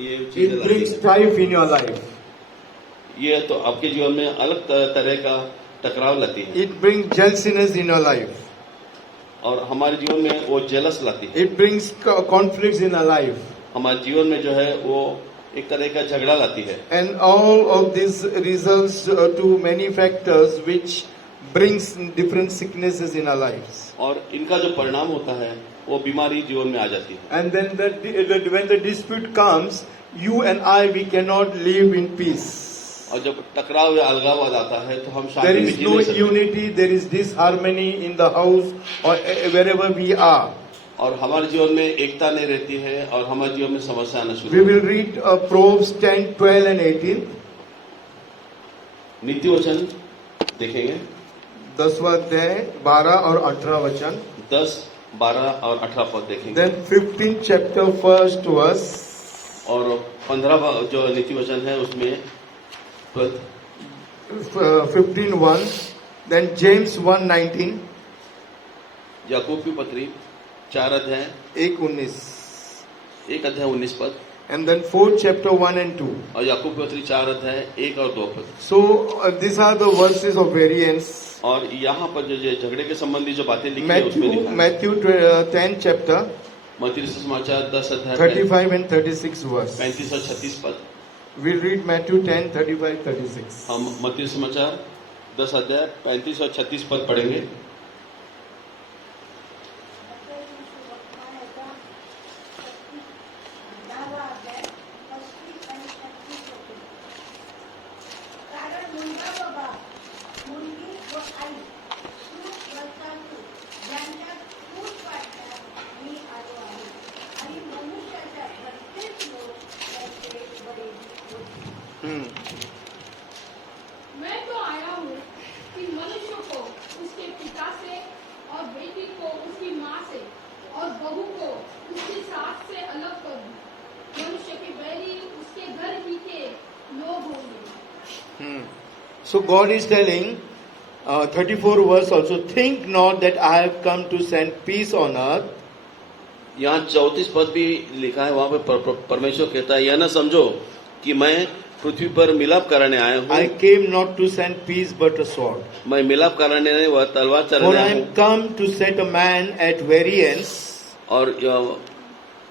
ये चीजें It लाती brings है। strife in your life. ये तो आपके जीवन में अलग तरह का टकराव लाती है It brings jealousiness in your life. और हमारे जीवन में वो जेलस लाती है। It brings conflicts in our life. हमारे जीवन में जो है वो एक तरह का झगड़ा लाती है। And all of this results to many factors which brings different sicknesses in our lives. और इनका जो परिणाम होता है वो बीमारी जीवन में आ जाती है। And then when the dispute comes, you and I, we cannot live in peace. और जब टकराव या अलगाववाद आता है तो हम There शांति में is जी no नहीं सकते unity, there is disharmony in the house or wherever we are. और हमारे जीवन में एकता नहीं रहती है और हमारे जीवन में समस्या आना शुरू We होती will read Proverbs 10, 12 and 18. है। नीति वचन देखेंगे 10वां अध्याय 12 और 18 वचन. 10, 12 और 18 पद देखेंगे। Then 15th chapter, first verse. और 15 जो नीति वचन है उसमें 15:1. Then James 1:19. याकूब की पत्री 4 अध्याय 1:19. 1 अध्याय 19 पद And then 4th chapter 1 and 2. और याकूब की पत्री 4 अध्याय 1 और 2 पद। So these are the verses of variance. और यहाँ पर जो झगड़े के संबंधी जो बातें लिखी है उसमें लिखा है। Matthew 10 chapter मत्ती रचित समाचार 10 अध्याय 35 and 36 verse. 35 और 36 पद। We'll read Matthew 10, 35, 36. हम मत्ती रचित समाचार 10 अध्याय 35 और 36 पद पढ़ेंगे। मैं तो आया हूँ कि मनुष्य को उसके पिता से और बेटी को उसकी माँ से और बहू को उसकी सास से अलग कर दूं। मनुष्य के बैरी उसके घर ही के लोग होंगे। So God is telling, 34 verse also, think not that I have come to send peace on earth. यहाँ 34 पद भी लिखा है, वहाँ पे परमेश्वर कहता है, यह न समझो कि मैं पृथ्वी पर मिलाप कराने आया हूँ। I came not to send peace but a sword. मैं मिलाप कराने नहीं, वह तलवार For चलाने I आया हूँ। am come to set a man at variance. और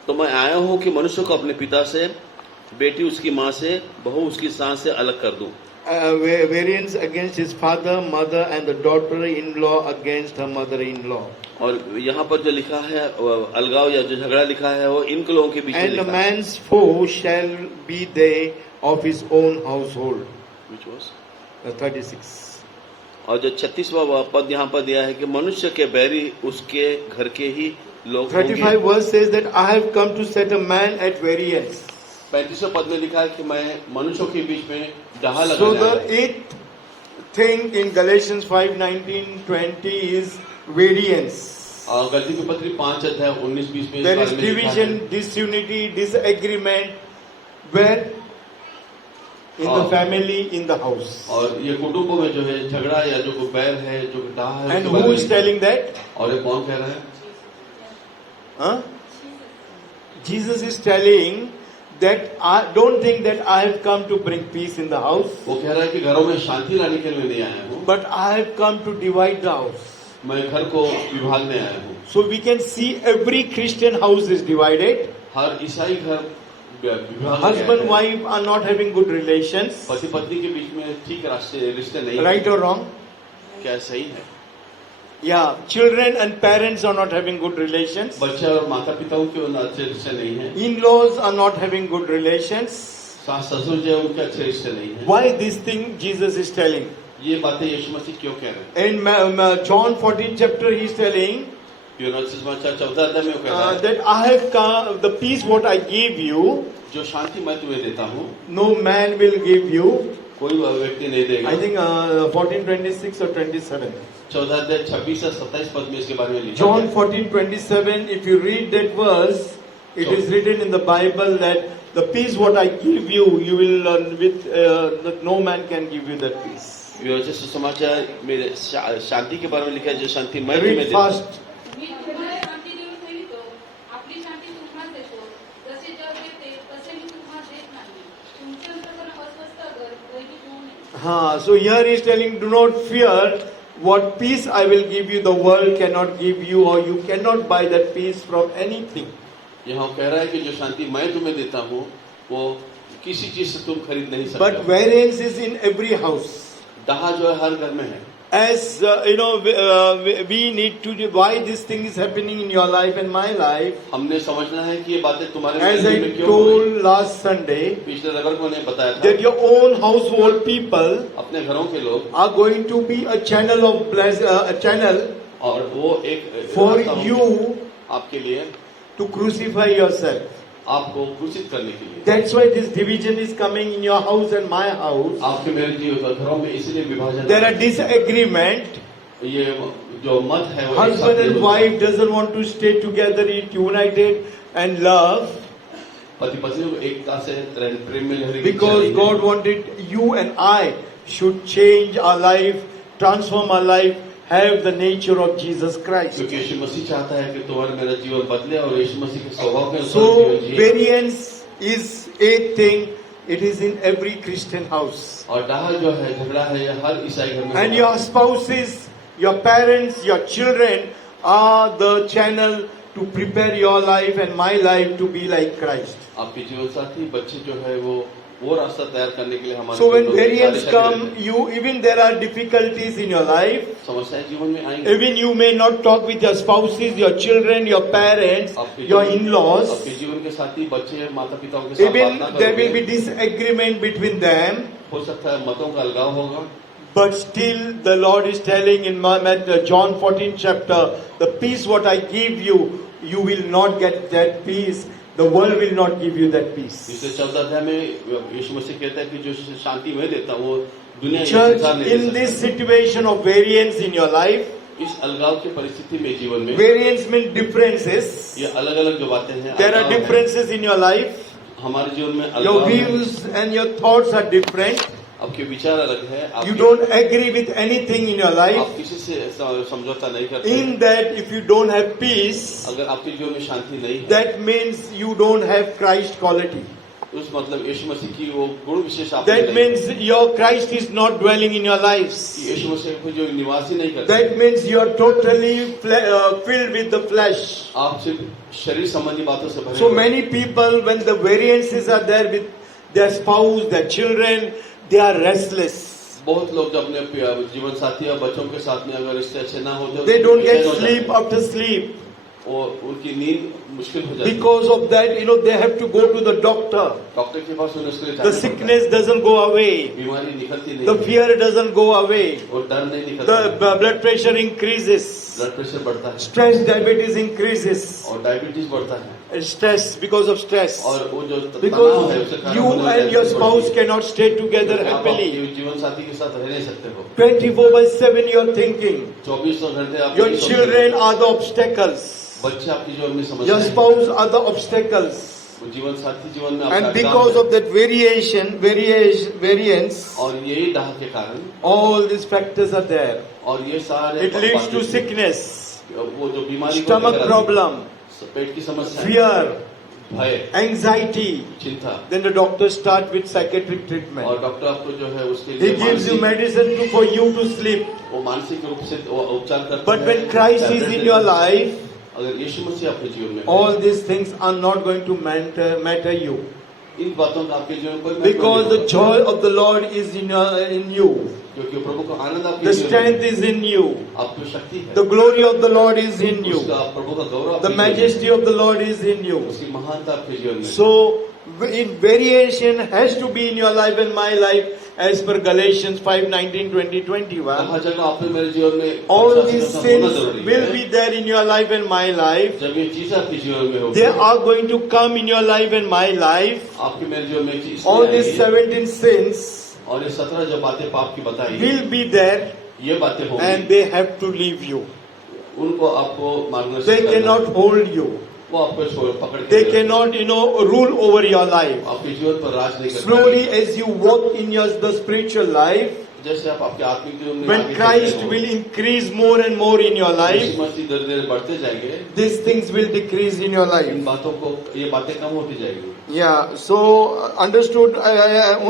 तो मैं आया हूँ कि मनुष्य को अपने पिता से, बेटी उसकी माँ से, बहू उसकी सास से अलग कर दूं। Variance against his father, mother, and the daughter-in-law against her mother-in-law. और यहाँ पर जो लिखा है अलगाव या जो झगड़ा लिखा है वो इन लोगों के बीच में And a लिखा है। man's foe shall be they of his own household. Which was? 36. और जो 36वां पद यहाँ पर दिया है कि मनुष्य के बैरी उसके घर के ही लोग 35 होंगे। verse says that I have come to set a man at variance. 35वें पद में लिखा है कि मैं मनुष्यों के बीच में डहा So लगाने the आया हूं। eighth thing in Galatians 5:19-20 is variance. और गलती की पत्री 5 अध्याय 19-20 में इस There बारे is में लिखा division, है। disunity, disagreement, where in the family, in the house. और ये कुटुंबों में जो है झगड़ा या जो बैर है, जो डहा है, And उसके बारे who में is लिखा है। telling that? और ये कौन कह रहा है? Huh? Jesus is telling that I don't think that I have come to bring peace in the house, वो कह रहा है कि घरों में शांति लाने के लिए नहीं आया हूँ, but I have come to divide the house. मैं घर को विभागने आया हूँ। So we can see every Christian house is divided. हर ईसाई घर विभाग Husband, wife are not having good relations. पति पत्नी के बीच में ठीक रिश्ते नहीं Right हैं। or wrong? क्या सही है? Yeah. Children and parents are not having good relations. बच्चे और माता पिताओं के अच्छे रिश्ते नहीं हैं। In-laws are not having good relations. सास ससुर जो है उनके अच्छे रिश्ते नहीं हैं। Why this thing Jesus is telling? ये बातें यीशु मसीह क्यों कह रहे हैं? In John 14 chapter he is telling यूहन्ना सुसमाचार 14 अध्याय में वो कह रहा है, that I have come, the peace what I give you, जो शांति मैं तुम्हें देता हूँ, no man will give you. कोई व्यक्ति नहीं देगा। I think 14:26 or 27. 14 अध्याय 26 से 27 पद में इसके बारे में लिखा John है। 14:27. If you read that verse, it is written in the Bible that the peace what I give you, you will that no man can give you that peace. यूहन्ना सुसमाचार में शांति के बारे में लिखा है, जो शांति मैं तुम्हें Read देता हूँ। fast. मी तुम्हाला शांती देऊन ठेवितो, आपली शांती तुम्हाला देतो, जसे जग देते तसे मी तुम्हाला So here he is telling, do not fear. What peace I will give you, the world cannot give you, or you cannot buy that peace from anything. यहाँ कह रहा है कि जो शांति मैं तुम्हें देता हूँ वो किसी चीज से तुम खरीद नहीं सकते। But variance is in every house. दहा जो है हर घर में है। As we need to, why this thing is happening in your life and my life. हमने समझना है कि ये बातें तुम्हारे As जीवन I में क्यों हो रही told last Sunday, पिछले रविवार को मैंने बताया था that your own household people अपने घरों के लोग are going to be a channel of a channel और वो एक for रास्ता होंगे you आपके लिए to crucify yourself. आपको क्रूसित करने के लिए। That's why this division is coming in your house and my house. आपके मेरे जीवन घरों में इसीलिए विभाजन There are disagreement. ये जो मत है वो एक Husband साथ and नहीं wife doesn't want to stay together, it united and love, पति पत्नी को एकता से प्रेम में रहने की because इच्छा नहीं है। God wanted you and I should change our life, transform our life, have the nature of Jesus Christ. क्योंकि यीशु मसीह चाहता है कि तुम्हारा मेरा जीवन बदले और यीशु मसीह के स्वभाव के अनुसार So जीवन जिए। variance is a thing. It is in every Christian house. और डाह जो है झगड़ा है ये हर ईसाई घर में And होता your है। spouses, your parents, your children are the channel to prepare your life and my life to be like Christ. आपके जीवन साथी बच्चे जो है वो रास्ता तैयार करने के लिए हमारे So when जीवन में variance कार्य come, करेंगे। you even there are difficulties in your life. समस्याएं जीवन में आएंगे। Even you may not talk with your spouses, your children, your parents, आपके your जीवन- in-laws. आपके जीवन के साथी बच्चे माता पिताओं के साथ Even बात ना there will करोगे। be disagreement between them. हो सकता है मतों का अलगाव होगा। But still the Lord is telling in John 14 chapter, the peace what I give you, you will not get that peace. The world will not give you that peace. इसलिए 14 अध्याय में यीशु मसीह कहता है कि जो शांति मैं देता हूँ वो दुनिया ये Church, संसार नहीं in दे this सकता। situation of variance in your life, इस अलगाव की परिस्थिति में जीवन में variance means differences. ये अलग अलग जो बातें हैं There are अलगाव है। differences in your life. हमारे जीवन में Your अलगाव है। views and your thoughts are different. आपके विचार अलग है। You don't agree with anything in your आप life. किसी से समझौता नहीं करते। In that, if you don't have peace, अगर आपके जीवन में शांति नहीं है that means you don't have Christ quality. उस मतलब यीशु मसीह की वो गुण विशेष आप में That नहीं means your Christ is not dwelling in your है। lives. यीशु मसीह को जो निवासी नहीं करते। That means you are totally filled with the flesh. आप सिर्फ शरीर संबंधी बातों से भरे So हुए हैं। many people, when the variances are there with their spouse, their children, they are restless. बहुत लोग जो अपने जीवन साथी और बच्चों के साथ में अगर रिश्ते अच्छे ना होते They don't get बेचैन हो sleep जाते हैं। after sleep. और उनकी नींद मुश्किल हो जाती है। Because of that, they have to go to the doctor. Doctor के पास उन्हें उसके लिए The जाना पड़ता है। sickness doesn't go away. बीमारी निकलती नहीं The है। fear doesn't go away. और डर नहीं निकलता है। The blood pressure increases. Blood pressure बढ़ता है Stress, diabetes increases. और डायबिटीज बढ़ता है Stress, because of stress. और वो जो तनाव है Because उसके कारण you होने वाली and your डायबिटीज spouse बढ़ती है। cannot stay together आप happily. अपने जीवन साथी के साथ रह नहीं सकते हो। 24/7 you are thinking. 24 घंटे आप Your children are the obstacles. बच्चे आपकी जीवन में Your समस्या है। spouse are the obstacles. वो जीवन साथी जीवन में And आपका because काम of that variance, है। और यही दाह के कारण all these factors are there. और ये सारे It leads to sickness, वो जो बीमारी को stomach लेकर आती है, problem, पेट की समस्या fear, भय anxiety. चिंता Then the doctor start with psychiatric treatment. और डॉक्टर आपको जो है उसके He लिए gives you medicine for you to sleep. वो मानसिक रूप से वो उपचार करते But हैं। when Christ is in your life, अगर यीशु मसीह आपके जीवन में all these things are not going to matter you. इन बातों का आपके जीवन में कोई महत्व Because नहीं the होगा। joy of the Lord is in you. क्योंकि प्रभु का आनंद आपके The जीवन strength में is in you. आपको शक्ति है The glory of the Lord is in you. उसका प्रभु का गौरव The आपके जीवन में, majesty of the Lord is in you. उसकी महानता आपके जीवन में So, in variation has to be in your life and my life as per Galatians 5:19, 20, 21. कहा जगह आपने मेरे जीवन में All अच्छा these होना things जरूरी will है। be there in your life and my life. जब ये चीज आपके जीवन में होगी They are going to come in your life and my life. आपके मेरे जीवन में एक चीज All these आएगी। 17 sins और ये 17 जो बातें पाप की बताई will be there ये बातें and होंगी they have to leave you. उनको आपको मार्गदर्शन They करना cannot hold you. वो आपको पकड़ के They रखेंगे। cannot, rule over your life. आपके जीवन पर राज नहीं करते Slowly as you walk in the spiritual life, जैसे आप आपके आत्मिक जीवन में when आगे Christ चलते हो, will increase more and more in your life, यीशु मसीह धीरे धीरे बढ़ते जाएंगे, these things will decrease in your in life. बातों को, ये बातें कम होती जाएगी. Yeah, so understood.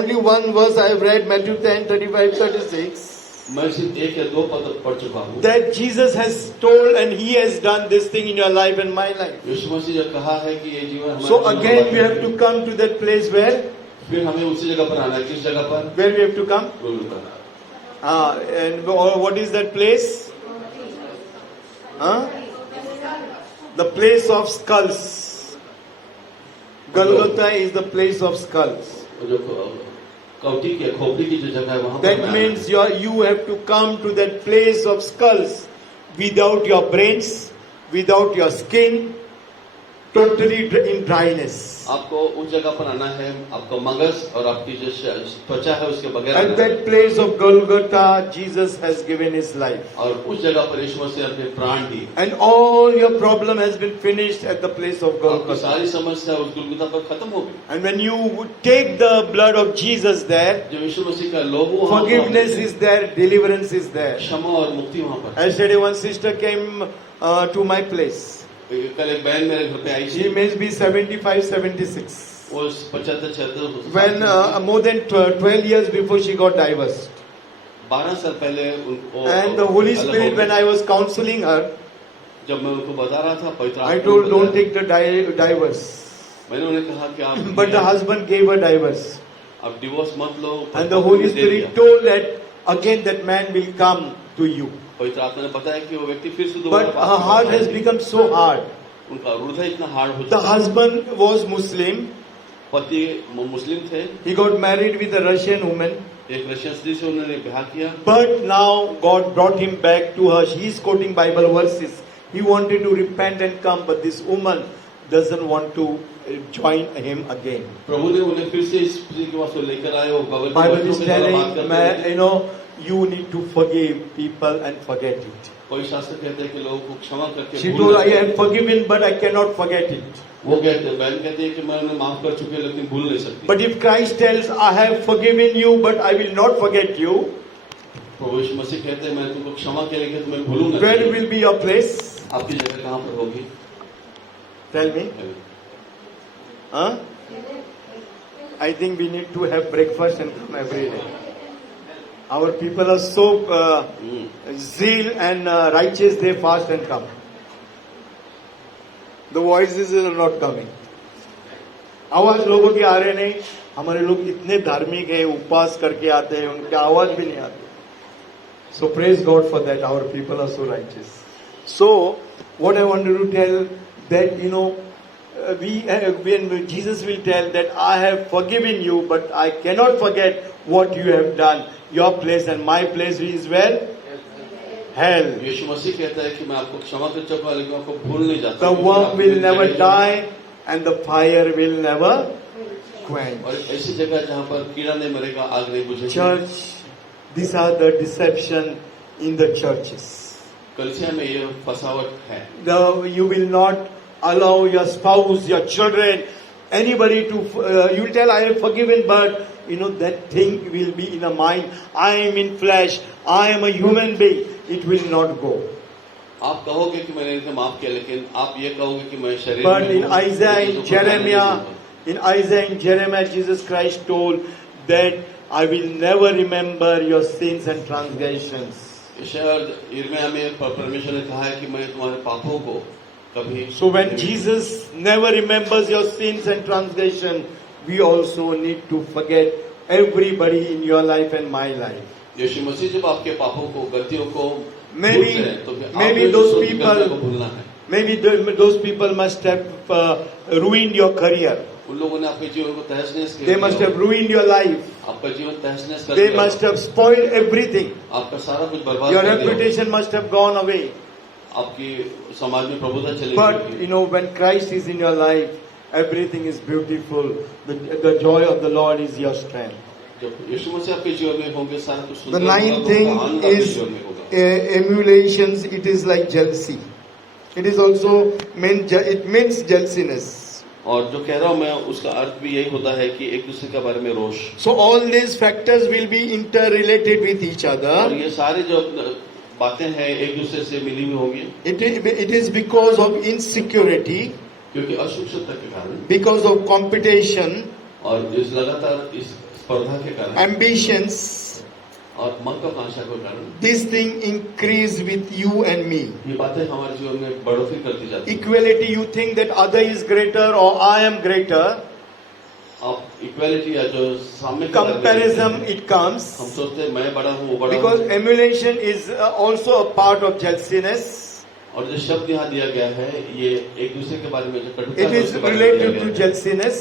Only one verse I have read, Matthew 10:35-36. मैं सिर्फ एक या दो पद पढ़ चुका हूँ. That Jesus has told and He has done this thing in your life and my life. यीशु मसीह ने कहा है कि ये जीवन हमारे So जीवन again का we have to come to that place where फिर हमें उसी जगह पर आना है. किस जगह पर? we have to come. Golgotha. And what is that place? The place of skulls. Golgotha is the place of skulls. वो जो कवटी की खोपड़ी की जो जगह है वहाँ पर That हमें आना means है. you have to come to that place of skulls without your brains, without your skin, totally in dryness. आपको उस जगह पर आना है. आपका मगज और आपकी जो त्वचा है उसके बगैर At आना है. that place of Golgotha, Jesus has given His life. और उस जगह पर यीशु मसीह अपने प्राण दिए. And all your problem has been finished at the place of आपकी Golgotha. सारी समस्या उस गुलगुता पर खत्म हो गई. And when you take the blood of Jesus there, जो यीशु मसीह का लोगो वहाँ पर forgiveness है, is there, deliverance is there. क्षमा और मुक्ति वहाँ पर है. Yesterday one sister came to my place. कल एक बहन मेरे घर पे आई She थी. may be 75, 76. वो 75-76 When more than 12 years before she got divorced. 12 साल पहले उनको And the Holy अलग हो Spirit, गए. when I was counseling her, जब मैं उनको बता रहा था पवित्र I आत्मा told ने don't बताया. take the divorce. मैंने उन्हें कहा कि आप But the husband gave her divorce. आप डिवोर्स मत लो. And the Holy Spirit told that again that man will come to you. पवित्र आत्मा ने बताया कि वो व्यक्ति फिर से दोबारा But her heart has become so hard. उनका हृदय इतना हार्ड हो The चुका. husband was Muslim. पति मुस्लिम थे. He got married with a Russian woman. एक रशियन स्त्री से उन्होंने ब्याह किया. But now God brought him back to her. She is quoting Bible verses. He wanted to repent and come, but this woman doesn't want to join him again. प्रभु ने उन्हें फिर से इस स्त्री के पास लेकर आए. वो Bible is बच्चों के द्वारा telling, बात करते थे. you know, you need to forgive people and forget it. कोई शास्त्र कहते हैं कि लोगों को क्षमा करके She भूल told, I जाते हैं. have forgiven, but I cannot forget it. वो कहते हैं, बहन कहती है कि मैं उन्हें माफ कर चुकी हूँ लेकिन भूल नहीं सकती. But if Christ tells, I have forgiven you, but I will not forget you, प्रभु यीशु मसीह कहते हैं मैं तुमको क्षमा किया लेकिन तुम्हें भूलूंगा where नहीं. will be your place? आपकी जगह कहाँ पर होगी? Tell me. Huh? I think we need to have breakfast and come every day. Our people are so zeal and righteous, they fast and come. The voices are not coming. आवाज लोगों की आ रहे नहीं. हमारे लोग इतने धार्मिक है, उपवास करके आते हैं, उनकी आवाज भी नहीं आती. So praise God for that. Our people are so righteous. So what I wanted to tell that, you know, when Jesus will tell that I have forgiven you, but I cannot forget what you have done. Your place and my place is where? Hell. यीशु मसीह कहता है कि मैं आपको क्षमा कर चुका लेकिन आपको भूल नहीं जाता. The worm will never die and the fire will never quench. और ऐसी जगह जहाँ पर कीड़ा नहीं मरेगा, आग नहीं बुझेगी. Church, these are the deception in the churches. कलिसिया में ये फसावट है. You will not allow your spouse, your children, anybody to, you will tell I have forgiven, but you know that thing will be in a mind. I am in flesh, I am a human being. It will not go. आप कहोगे कि मैंने इनको माफ किया लेकिन आप ये कहोगे कि मैं शरीर But में in हूँ. Isaiah, in तो Jeremiah, in Isaiah, in Jeremiah, Jesus Christ told that I will never remember your sins and transgressions. यिर्मयाह में परमेश्वर ने कहा है कि मैं तुम्हारे पापों को कभी. So when Jesus never remembers your sins and transgression, we also need to forget everybody in your life and my life. यीशु मसीह जब आपके पापों को, गलतियों को Maybe- भूलते हैं, तो फिर maybe आपको those दूसरों की people- गलतियों को भूलना है. Maybe those people must have ruined your career. उन लोगों ने आपके जीवन को तहस नहस कर They दिया must होगा. have ruined your life. आपका जीवन तहस नहस कर They दिया must होगा. have spoiled everything. आपका सारा कुछ बर्बाद Your कर दिया होगा. reputation must have gone away. आपकी समाज में प्रभुता चली But गई. you know, when Christ is in your life, everything is beautiful. The joy of the Lord is your strength. जब यीशु मसीह आपके जीवन में होंगे सारा कुछ The सुंदर ninth होगा, thing आनंद आपके is जीवन में होगा. emulations. It is like jealousy. It is also it means jealousiness. और जो कह रहा हूं मैं उसका अर्थ भी यही होता है कि एक दूसरे के बारे में रोष। So all these factors will be interrelated with each और other. ये सारे जो बातें हैं एक दूसरे से मिली हुई होंगी, It is because of insecurity, क्योंकि असुरक्षितता के कारण because of competition, और इस लगातार इस स्पर्धा के कारण ambitions. और महत्वाकांक्षा के कारण This thing increase with you and me. ये बातें हमारे जीवन में बढ़ोतरी करती जाती है। Equality, you think that other is greater or I am greater. आप इक्वालिटी या जो सामने के बारे में Comparison देखते हैं, it comes. हम सोचते हैं मैं बड़ा हूँ वो बड़ा Because हूँ। emulation is also a part of jealousiness. और जो शब्द यहाँ दिया गया है ये एक दूसरे के बारे में जो कटुता It है is उसके बारे में दिया related गया to है। jealousness.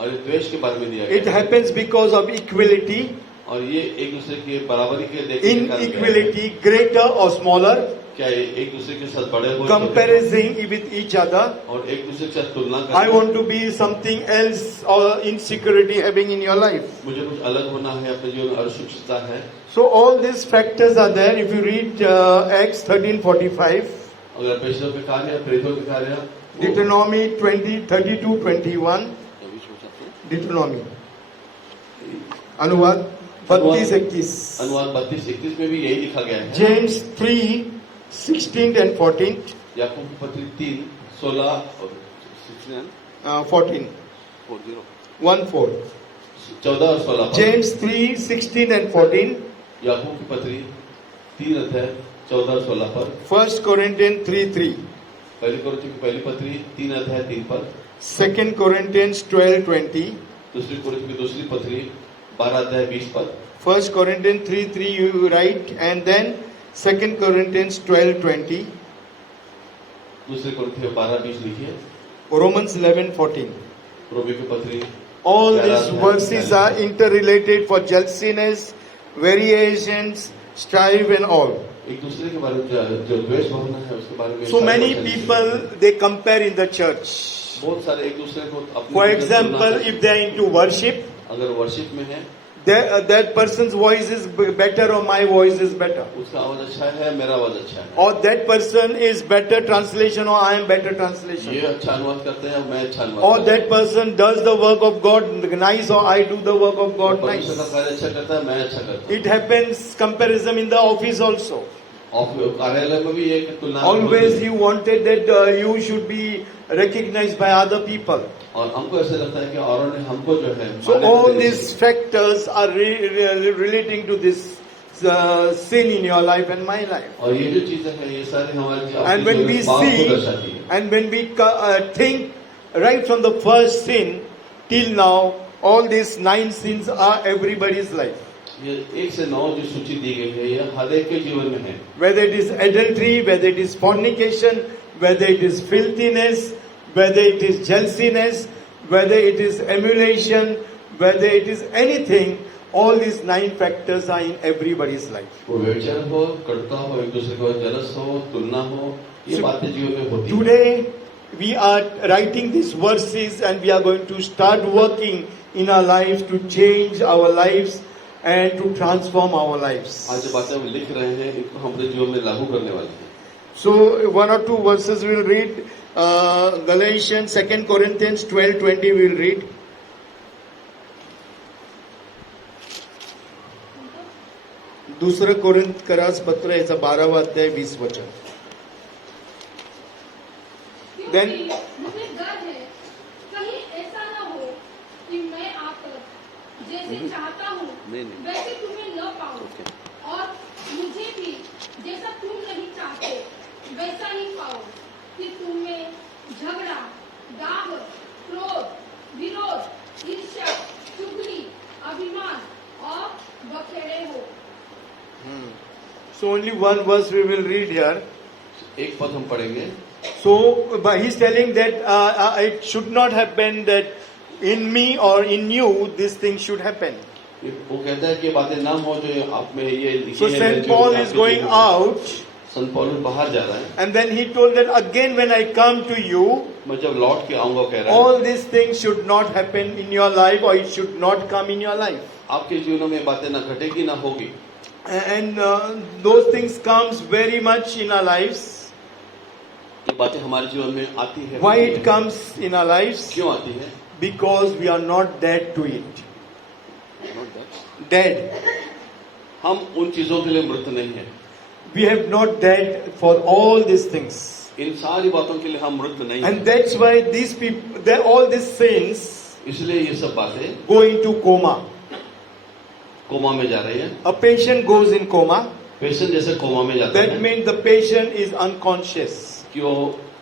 और ये द्वेष के बारे में दिया It गया है। happens because of equality. और ये एक दूसरे की बराबरी के देखने के कारण Inequality, greater or smaller. क्या ये एक दूसरे के साथ बड़े हुए Comparison with each other. और एक दूसरे के साथ तुलना I करना। want to be something else or insecurity having in your life. मुझे कुछ अलग होना है, अपने जीवन में असुरक्षितता है। So all these factors are there. If you read Acts 13:45, अगर पेशरों के कार्य, प्रेरितों के कार्य, Deuteronomy 20:32-21, Deuteronomy अनुवाद 32-21, अनुवाद 32-31 में भी यही लिखा गया है। James 3:16 and 14, याकूब की पत्री 3:16 और 14, 1-4. 14 और 16 पर। James 3:16 and 14, याकूब की पत्री 3 अध्याय 14 और 16 पर। 1 Corinthians 3:3, पहली कोरिन्थियों की पहली पत्री 3 अध्याय 3 पर। 2 Corinthians 12:20, दूसरी कोरिन्थियों की दूसरी पत्री 12 अध्याय 20 पर। 1 Corinthians 3:3 you write, and then 2 Corinthians 12:20, दूसरी कोरिन्थियों 12-20 लिखिए। Romans 11:14. रोमियो की पत्री All these verses are interrelated for jealousiness, variations, strife and all. एक दूसरे के बारे में जो द्वेष भावना है उसके बारे में। So many people, they compare in the church. बहुत सारे एक दूसरे को अपने For तुलना example, करते हैं। if they are into worship, अगर वर्शिप में है that person's voice is better or my voice is better. उसका आवाज अच्छा है, मेरा आवाज अच्छा है, Or that person is better translation or I am better ये translation. अच्छा अनुवाद करते हैं, मैं अच्छा अनुवाद Or करता that person does the work of God nice or I do the work of हूं। God परमेश्वर का nice. कार्य अच्छा करता है, मैं अच्छा करता It happens comparison in the office also. हूँ। कार्यालय में भी एक तुलना Always होती है। you wanted that you should be recognized by other people. और हमको ऐसा लगता है कि औरों ने हमको जो है So मान्यता all the. these factors are relating to this sin in your life and my life. और ये जो चीजें हैं ये सारी हमारे And when we पाप को see, दर्शाती है। and when we think right from the first sin till now, all these 9 sins are everybody's life. ये 1 से 9 जो सूची दी गई है ये हर एक के जीवन में है। Whether it is adultery, whether it is fornication, whether it is filthiness, whether it is jealousiness, whether it is emulation, whether it is anything, all these 9 factors are in everybody's life. वो व्यभिचार हो, कटुता हो, एक दूसरे को jealous हो, तुलना हो, ये So, बातें जीवन में होती हैं। Today, we are writing these verses and we are going to start working in our lives to change our lives and to transform our lives. आज जो बातें हम लिख रहे हैं इनको हम अपने जीवन में लागू करने वाले हैं। So, 1 or 2 verses we'll read. Galatians, 2 Corinthians 12:20 we'll read. दूसरं Corinth करास पत्र याचा 12वां अध्याय 20 वचन. Then- क्योंकि मुझे डर है कहीं ऐसा ना हो कि मैं आकर जैसे चाहता हूँ वैसे तुम्हें न पाऊँ और मुझे भी जैसा तुम नहीं चाहते वैसा ही पाओ कि तुम में झगड़ा, दाग, क्रोध, विरोध, ईर्ष्या, चुगली, अभिमान और बखेड़े हो। So only one verse we will read here. एक पद हम पढ़ेंगे। So, but he's telling that it should not happen that in me or in you this thing should happen. वो कहता है कि बातें ना हो जो आप में ये लिखी So है, Saint जो Paul आपके is going जीवन में। out, संत पौलुस बाहर जा रहा है। and then he told that again when I come to you, मैं जब लौट के आऊंगा कह रहा है all these things should not happen in your life or it should not come in your life. आपके जीवनों में बातें ना घटेगी ना होगी। And those things comes very much in our lives. ये बातें हमारे जीवन में आती है। Why it comes in our lives? क्यों आती है? Because we are not dead to it. Dead. हम उन चीजों के लिए मृत नहीं है। We have not dead for all these things. इन सारी बातों के लिए हम मृत नहीं हैं। And that's why these people, all these sins इसलिए ये सब बातें go into coma. कोमा में जा रही है। A patient goes in coma. Patient जैसे कोमा में जाता That है means the patient is unconscious. कि वो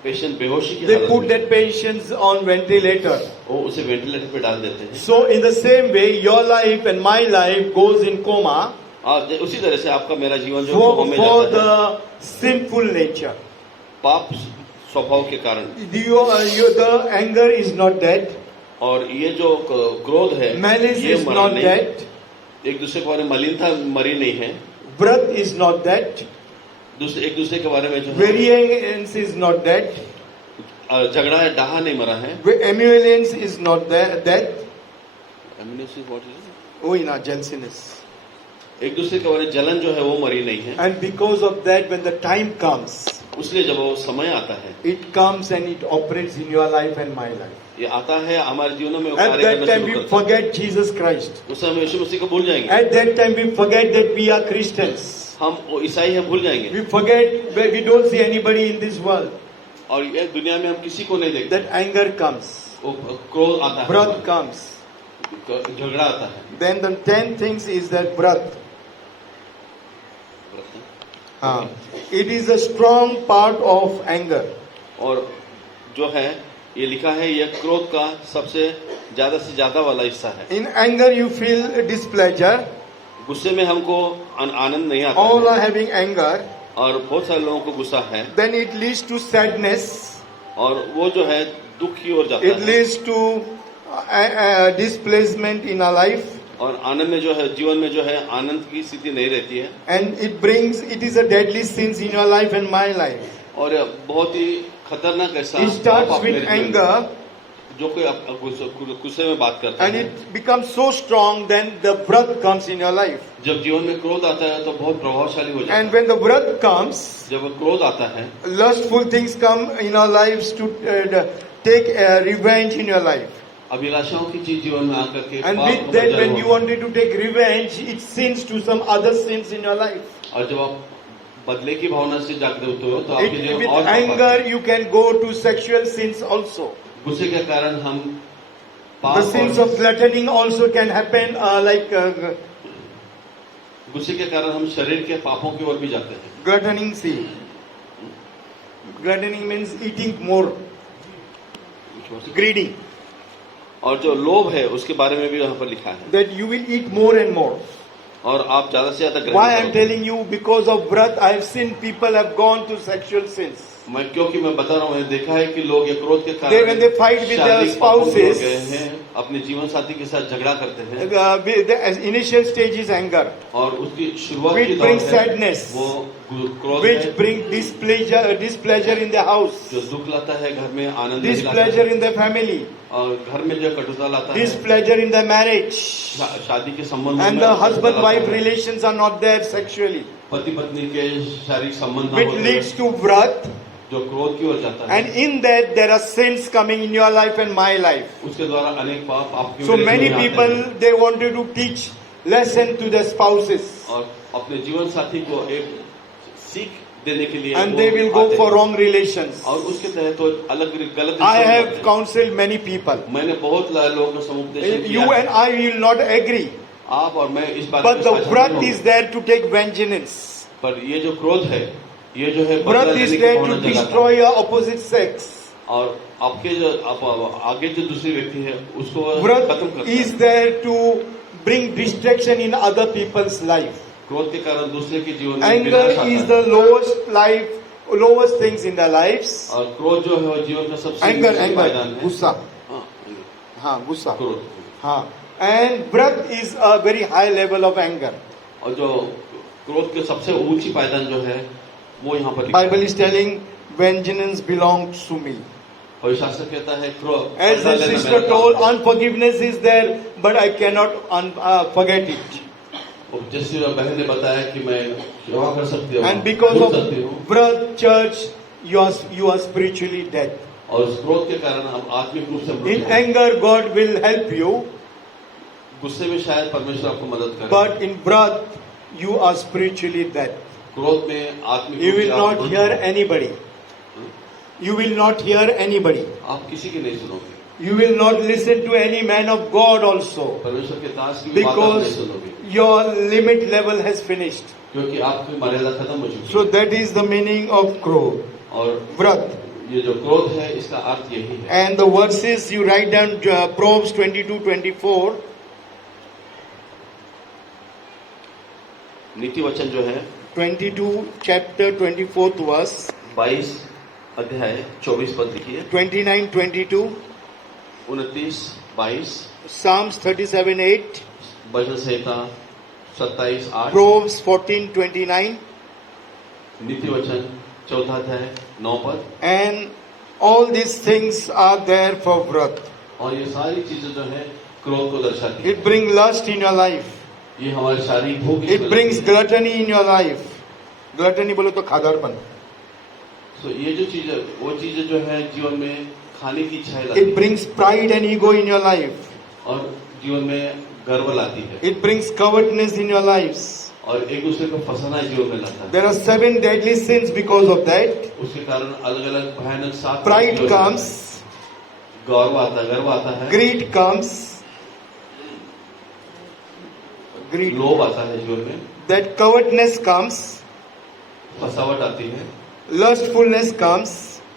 पेशेंट बेहोशी की They हालत put में, that patient on ventilator. वो उसे वेंटिलेटर पे डाल देते हैं। So in the same way, your life and my life goes in coma उसी तरह से आपका मेरा जीवन जो कोमा में for जाता है the sinful nature. पाप स्वभाव के कारण। The anger is not dead. और ये जो क्रोध है Malice ये is मरा not नहीं। dead. एक दूसरे के बारे में मलिनता मरी नहीं है। Wrath is not dead. एक दूसरे के बारे में जो है Variance is not dead. झगड़ा है डहा नहीं मरा है। Emulance is not dead. Oh, in our jealousness. एक दूसरे के बारे में जलन जो है वो मरी नहीं है। And because of that, when the time comes, उसलिए जब वो समय आता है it comes and it operates in your life and my life. ये आता है हमारे जीवनों में वो At कार्य that करना time, शुरू we करता है। forget Jesus Christ. उस समय यीशु मसीह को भूल जाएंगे। At that time, we forget that we are Christians. हम वो ईसाई हैं भूल जाएंगे। We forget we don't see anybody in this world. और ये दुनिया में हम किसी को नहीं देखते। That anger comes, वो क्रोध आता है, wrath comes. झगड़ा आता है। Then the 10 things is that wrath. It is a strong part of anger. और जो है ये लिखा है ये क्रोध का सबसे से ज्यादा वाला हिस्सा है। In anger, you feel displeasure. गुस्से में हमको आनंद नहीं आता All है। are having anger. और बहुत सारे लोगों को गुस्सा है Then it leads to sadness. और वो जो है दुख की ओर जाता It है। leads to displacement in our life. और आनंद में जो है जीवन में जो है आनंद की स्थिति नहीं रहती है। And it is a deadly sins in your life and my life. और बहुत ही खतरनाक ऐसा It starts पाप with मेरे जीवन में, anger जो कोई गुस्से में बात करता and है। it becomes so strong, then the wrath comes in your life. जब जीवन में क्रोध आता है तो बहुत प्रभावशाली हो जाता And है। when the wrath comes, जब क्रोध आता है lustful things come in our lives to take revenge in your life. अभिलाषाओं की चीज जीवन में आकर के And पाप with को that, बंजर when हो। you wanted to take revenge, it sins to some other sins in your life. और जब आप बदले की भावना से जागृत होते हो तो आपके जीवन With और पाप आता है। anger, you can go to sexual sins also. गुस्से के कारण हम The पाप sins और of gluttony also can happen, गुस्से के कारण हम शरीर के पापों की ओर भी जाते हैं। gluttony. See, gluttony means eating more, greedy. और जो लोभ है उसके बारे में भी यहाँ पर लिखा है That you will eat more and more. और आप ज्यादा से ज्यादा ग्रहण Why I am करोगे। telling you? Because of wrath, I have seen people have gone to sexual sins. क्योंकि मैं बता रहा हूँ मैंने देखा है कि लोग ये क्रोध के When they कारण fight with their शारीरिक पापों की ओर spouses, गए हैं, अपने जीवन साथी के साथ झगड़ा करते हैं The initial stage is anger, और उसकी शुरुआत which की दौर brings है sadness, वो क्रोध which है brings displeasure in the house, जो दुख लाता है घर में आनंद नहीं लाता displeasure है in the family, और घर में जो कटुता लाता है displeasure in the marriage, शादी के संबंध and the husband-wife relations are not there sexually, पति पत्नी के शारीरिक संबंध ना which होते leads हैं, to wrath. जो क्रोध की ओर जाता है And in that there are sins coming in your life and my life. उसके द्वारा अनेक पाप आपके So मेरे many जीवन में आते people, हैं। they wanted to teach lesson to their spouses, और अपने जीवन साथी को एक सीख देने के लिए and वो they will go आते for हैं। wrong relations. और उसके तहत तो अलग गलत I डिसीजन have होते हैं। counseled many people. मैंने बहुत लोगों को समुपदेशन You किया and I will not agree, आप और मैं इस बात but में the साझा wrath नहीं is होंगे। there to take vengeance. पर ये जो क्रोध है ये जो है बदला Wrath लेने is की there भावना to जगाता है। destroy your opposite sex. और आपके जो आगे जो दूसरी व्यक्ति है उसको खत्म Wrath करता is है। there to bring distraction in other people's life. क्रोध के कारण दूसरे के जीवन में Anger विनाश आता is है। the lowest things in their lives. और क्रोध जो है वो जीवन का सबसे Anger, नीचे पायदान है। गुस्सा. हाँ, हाँ, गुस्सा. क्रोध हाँ. And wrath is a very high level of anger. और जो क्रोध के सबसे ऊंची पायदान जो है वो यहाँ पर लिखा है। Bible is telling, vengeance belongs to me. और शास्त्र कहता है क्रोध As the sister told, unforgiveness is there, but I cannot forget it. जैसे बहन ने बताया कि मैं क्षमा कर सकती हूँ And because भूल of सकती हूँ wrath, church, you are spiritually dead. और उस क्रोध के कारण हम आत्मिक रूप से In मृत हैं। anger, God will help you, गुस्से में शायद परमेश्वर आपको मदद करे, but in wrath, you are spiritually dead. क्रोध में आत्मिक You रूप से will आप not मृत hear हैं। anybody. You will not hear anybody. आप किसी की नहीं सुनोगे, You will not listen to any man of God also, परमेश्वर के दास की भी बात आप नहीं because सुनोगे, your limit level has finished. क्योंकि आपकी मर्यादा खत्म हो चुकी So है। that is the meaning of Krodh, और wrath. ये जो क्रोध है इसका अर्थ यही है। And the verses you write down, Proverbs 22:24. नीति वचन जो है 22 chapter 24th verse, 22 अध्याय 24 पद लिखिए, 29-22, 29, 22, Psalms 37:8, भजन संहिता 27, 8, Proverbs 14:29, नीति वचन 14 अध्याय 9 पद। and all these things are there for wrath. और ये सारी चीजें जो है क्रोध को दर्शाती है। It brings lust in your life. ये हमारे शारीरिक भूख It इसमें brings लगती है। gluttony in your life. Gluttony बोलो तो खादारपन. तो ये जो चीजें, वो चीजें जो है जीवन में खाने की इच्छाएं लाती It है brings pride and ego in your life. और जीवन में गर्व लाती है It brings covetousness in your lives. और एक दूसरे को फंसाना जीवन में लाता है। There are 7 deadly sins because of that. उसके कारण अलग अलग भयानक 7 Pride comes, गर्व आता है, greed comes, greed. लोभ आता है जीवन में, That covetousness comes, फसावट आती है, lustfulness comes,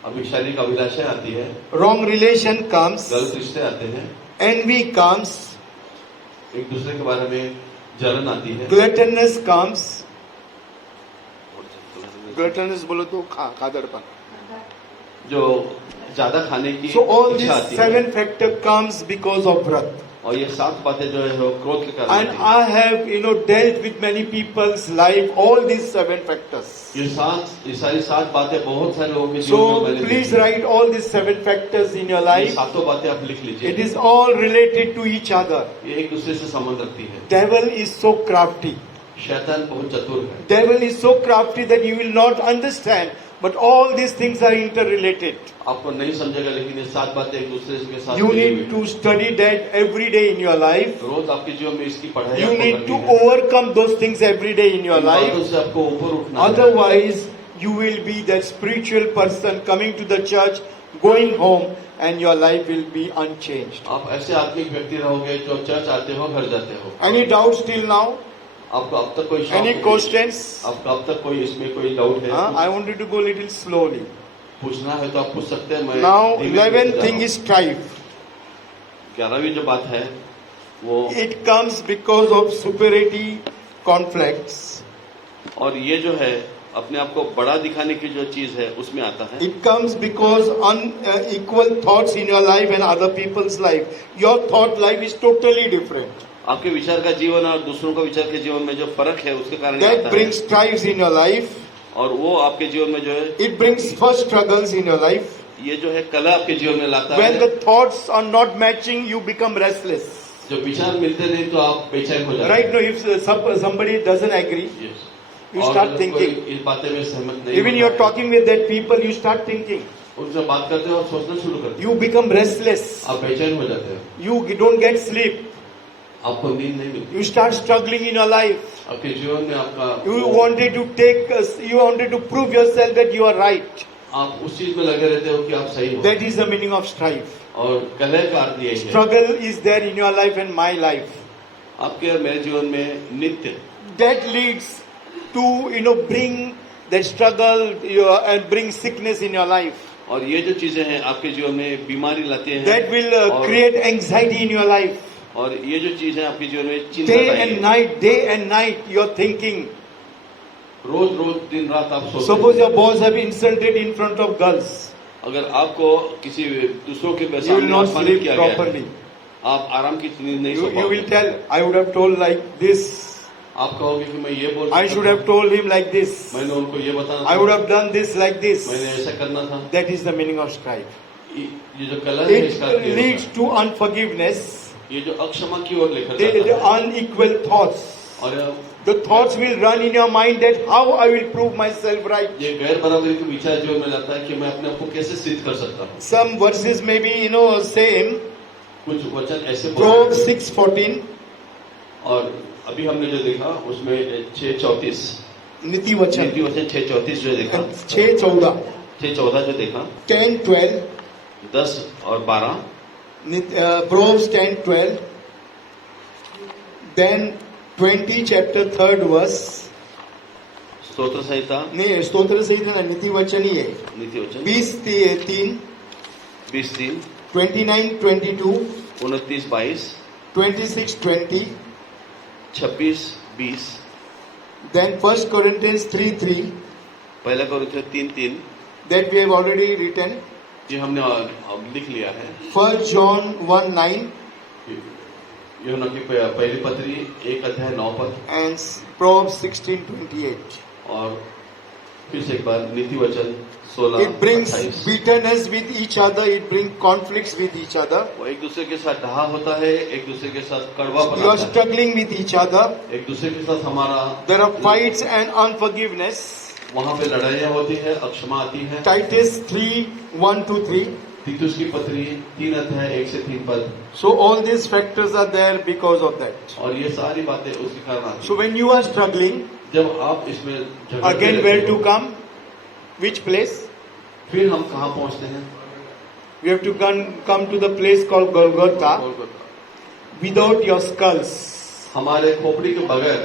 अभी शारीरिक अभिलाषाएं आती है, wrong relation comes, गलत रिश्ते आते हैं, envy comes, एक दूसरे के बारे में जलन आती है, gluttonous comes. Gluttonous बोलो तो खादरपन. जो ज्यादा खाने की So all इच्छा these आती है। 7 factor comes because of wrath. और ये 7 बातें जो है वो क्रोध के कारण And आती हैं। I have, dealt with many people's life, all these 7 factors. ये सारी 7 बातें बहुत सारे लोगों के जीवन So में मैंने please देखी। write all these 7 factors in your ये life. 7 बातें आप लिख लीजिए। It is all related to each other. ये एक दूसरे से संबंध रखती है। Devil is so crafty. शैतान बहुत चतुर है। Devil is so crafty that you will not understand. But all these things are interrelated. आपको नहीं समझेगा, लेकिन ये 7 बातें एक दूसरे के साथ You जुड़ी हुई need हैं। to study that every day in your life. रोज आपके जीवन में इसकी पढ़ाई You आपको need करनी to है। overcome those things every day in your इन बातों life. से आपको ऊपर उठना है। Otherwise, you will be that spiritual person coming to the church, going home, and your life will be unchanged. आप ऐसे आत्मिक व्यक्ति रहोगे जो चर्च आते हो, घर जाते हो। Any doubts till now? आपको अब तक कोई शौक Any नहीं? questions? आपको अब तक कोई इसमें कोई डाउट है? I want you to go little slowly. पूछना है तो आप पूछ सकते हैं। मैं Now, धीमे-धीमे 11th जा रहा thing हूं। is strife. 11वीं जो बात है वो, It comes because of superiority conflicts. और ये जो है अपने आप को बड़ा दिखाने की जो चीज है उसमें आता है। It comes because unequal thoughts in your life and other people's life. Your thought life is totally different. आपके विचार का जीवन और दूसरों का विचार के जीवन में जो फर्क है उसके कारण ये That आता brings है। strifes in your life. और वो आपके जीवन में जो है, It brings first struggles in your life. ये जो है कला आपके जीवन में लाता When है। the thoughts are not matching, you become restless. जो विचार मिलते नहीं तो आप बेचैन हो जाते Right now, if somebody doesn't agree, Yes. you और start जब thinking. कोई इस बातें में सहमत नहीं Even होता you're है, talking with that people, you start thinking. उनसे बात करते हो और सोचना शुरू करते You become restless. हो, आप बेचैन हो जाते हो, You don't get sleep. आपको नींद नहीं मिलती, You start struggling in your life. आपके जीवन में आपका You wanted to prove yourself that you are right. आप उस चीज में लगे रहते हो कि आप सही हो। That is the meaning of strife. और कलह का अर्थ यही है। Struggle is there in your life and my life. आपके और मेरे जीवन में नित्य That leads to bring that struggle and bring sickness in your life. और ये जो चीजें हैं आपके जीवन में बीमारी लाती हैं। That will और- create anxiety in your life. और ये जो चीज है आपके जीवन में चिंता Day लाएगी। and night, you're thinking. रोज रोज दिन रात आप सोचते Suppose हैं। your boss have insulted in front of girls. अगर आपको किसी दूसरों के You will सामने not अपमानित sleep किया गया है, properly. आप आराम की नींद नहीं सो You will पाओगे। tell, I would have told like this. आप कहोगे कि मैं ये बोल I should have told him like this. मैंने उनको ये बताना I would have done this like this. मैंने ऐसा करना था। That is the meaning of strife. ये जो कलह है इसका अर्थ It ये leads होता to unforgiveness, है। ये जो अक्षमा की ओर लेकर the जाता है, unequal thoughts. और The thoughts will run in your mind that how I will prove myself right. ये गैर बराबरी के विचार जो में लाता है कि मैं अपने आप को कैसे सिद्ध कर सकता हूँ। Some verses may be, same. कुछ वचन ऐसे Proverbs 6:14, और अभी हमने जो देखा उसमें 6:34 नीति वचन, नीति वचन 6:34 जो देखा, 6:14, 6:14 जो देखा, 10:12, 10 और 12, Proverbs 10:12, then 20 chapter 3rd verse. स्तोत्र संहिता, नहीं, स्तोत्र संहिता ना, नीति वचन ही है. नीति वचन 20:3, 20:3, 29:22, 29:22, 26:20, 26:20, then 1 Corinthians 3:3, पहला कोरिन्थियों 3:3 that we have already written. ये हमने अब लिख लिया है। 1 John 1:9 यूहन्ना की पहली पत्री 1:9 and Proverbs 16:28. और फिर से एक बार नीति वचन 16, It brings 28। bitterness with each other. It brings conflicts with each other. वो एक दूसरे के साथ ढहा होता है, एक दूसरे के साथ कड़वापन You are आता है, struggling with each other. एक दूसरे के साथ हमारा There are fights and unforgiveness. वहाँ पे लड़ाइयाँ होती है, अक्षमा आती है। Titus 3:1-3. तीतुस की पत्री 3:1-3 पद। So all these factors are there because of that. और ये सारी बातें उसके कारण आती So when you are struggling, हैं। जब आप इसमें झगड़ते again रहते where हो, to come? Which place? फिर हम कहाँ पहुँचते हैं? We have to come to the place called Golgotha without your skulls. हमारे खोपड़ी के बगैर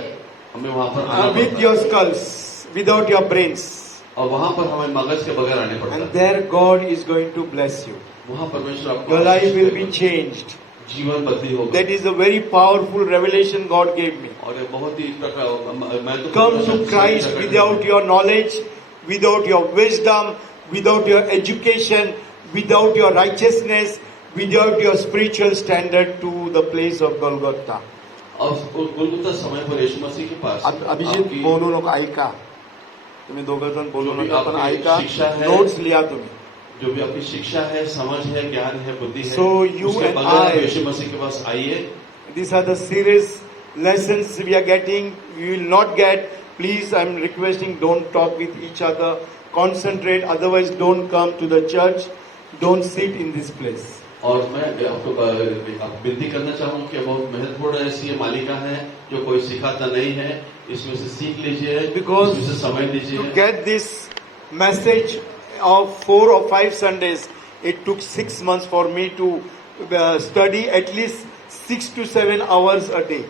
हमें वहाँ पर आना With पड़ता your है। skulls, without your brains. और वहाँ पर हमें मगज के बगैर आने पड़ता And है। there God is going to bless you. वहाँ परमेश्वर आपको Your life आशीष will देगा। be changed. जीवन बदली होगा। That is a very powerful revelation God gave me. और ये बहुत ही प्रकार मैं तो Come to Christ without your knowledge, without your wisdom, without your education, without your righteousness, without your spiritual standard to the place of Golgotha. और गुलगुता समय पर यीशु मसीह के पास अभिजित आपकी बोलू नको ऐका. तुम्ही दोघं जण बोलू जो भी नका पण आपकी ऐका. शिक्षा है, नोट्स लिया तुम्ही. जो भी आपकी शिक्षा है, समझ है, ज्ञान है, बुद्धि है, So you उसके and बगैर आप I- यीशु मसीह के पास आइए। These are the serious lessons we are getting. We will not get. Please, I'm requesting, don't talk with each other. Concentrate. Otherwise, don't come to the church. Don't sit in this place. और मैं आपको विनती करना चाहूँ कि बहुत महत्वपूर्ण ऐसी ये मालिका है जो कोई सिखाता नहीं है, इसमें से सीख लीजिए, Because इसमें से समय To दीजिए। get this message of 4 or 5 Sundays, it took 6 months for me to study at least 6 to 7 hours a day.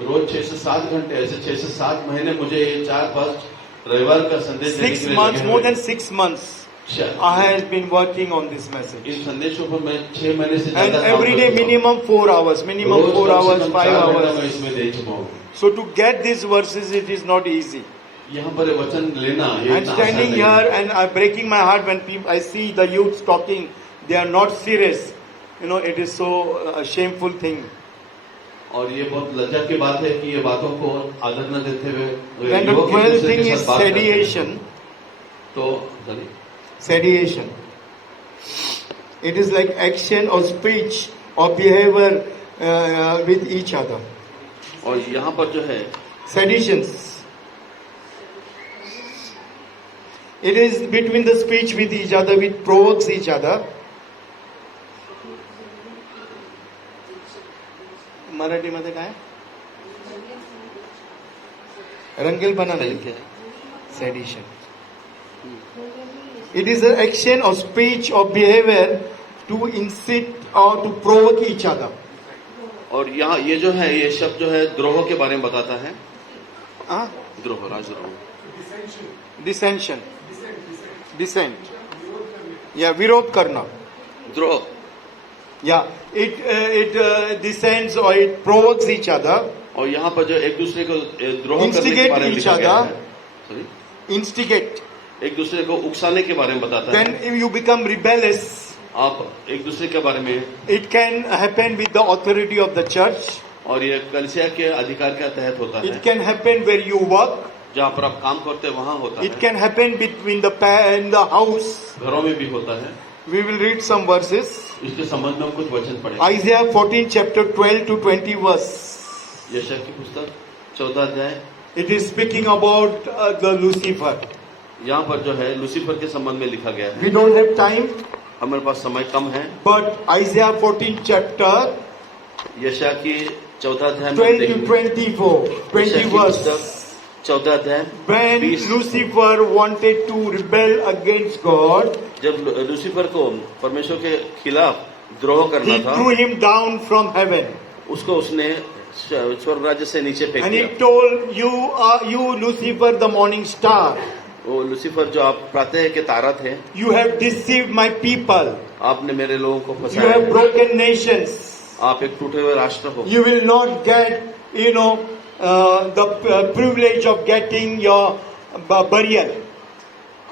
रोज 6 से 7 घंटे, ऐसे 6 से 7 महीने मुझे 4-5 रविवार का संदेश देने 6 के लिए months, लगे more हुए। than 6 months, शायद I have been working on this message. इन संदेशों पर मैं 6 महीने से And ज्यादा काम every day करता हूँ। minimum 4 hours, minimum रोज 4 कम से hours, कम 5 4 घंटा मैं hours. इसमें दे चुका हूँ। So to get these verses, it is not easy. यहाँ पर ये वचन लेना ये I'm इतना standing आसान here नहीं है। and I'm breaking my heart when I see the youths talking. They are not serious. It is so shameful thing. और ये बहुत लज्जा की बात है कि ये बातों को आदर न देते हुए And the युवक एक 12th दूसरे thing के is साथ बात करते हैं। sediation. तो चलिए। Sediation. It is like action or speech or behavior with each other. और यहाँ पर जो है Seditions. It is between the speech with each other, which provokes each other. मराठीमध्ये काय? रंगीलपणा नाही. Sedition. It is an action or speech or behavior to incite or to provoke each other. और यहाँ ये जो है ये शब्द जो है द्रोह के बारे में बताता है। हाँ? द्रोह, राजद्रोह। Dissension. Dissent. या विरोध करना. द्रोह। Yeah, it dissents or it provokes each other. और यहाँ पर जो एक दूसरे को द्रोह करने के Instigate बारे में each लिखा गया other. है। Sorry? Instigate. एक दूसरे को उकसाने के बारे में बताता है। Then you become rebellious. आप एक दूसरे के बारे में, It can happen with the authority of the church. और ये कलीसिया के अधिकार के तहत होता It है। can happen where you work. जहाँ पर आप काम करते हैं वहाँ होता It है। can happen between in the house. घरों में भी होता है। We will read some verses. इसके संबंध में हम कुछ वचन पढ़े। Isaiah 14 chapter 12 to 20 verse. यशायाह की पुस्तक 14 अध्याय। It is speaking about the Lucifer. यहाँ पर जो है लूसीफर के संबंध में लिखा गया है। We don't have time, हमारे पास समय कम है। but Isaiah 14 chapter यशायाह की 14 अध्याय 12 to में 24, 20 यशायाह की verse. पुस्तक 14 अध्याय When 20। Lucifer wanted to rebel against God, जब लूसीफर को परमेश्वर के खिलाफ द्रोह करना he था, threw him down from heaven. उसको उसने स्वर्ग राज्य से नीचे फेंक And he दिया। told, you Lucifer, the morning star, वो लूसीफर जो आप प्रातः के तारा थे, you have deceived my people. आपने मेरे लोगों को You फंसाया। have broken nations. आप एक टूटे हुए राष्ट्र हो। You will not get, the privilege of getting your burial.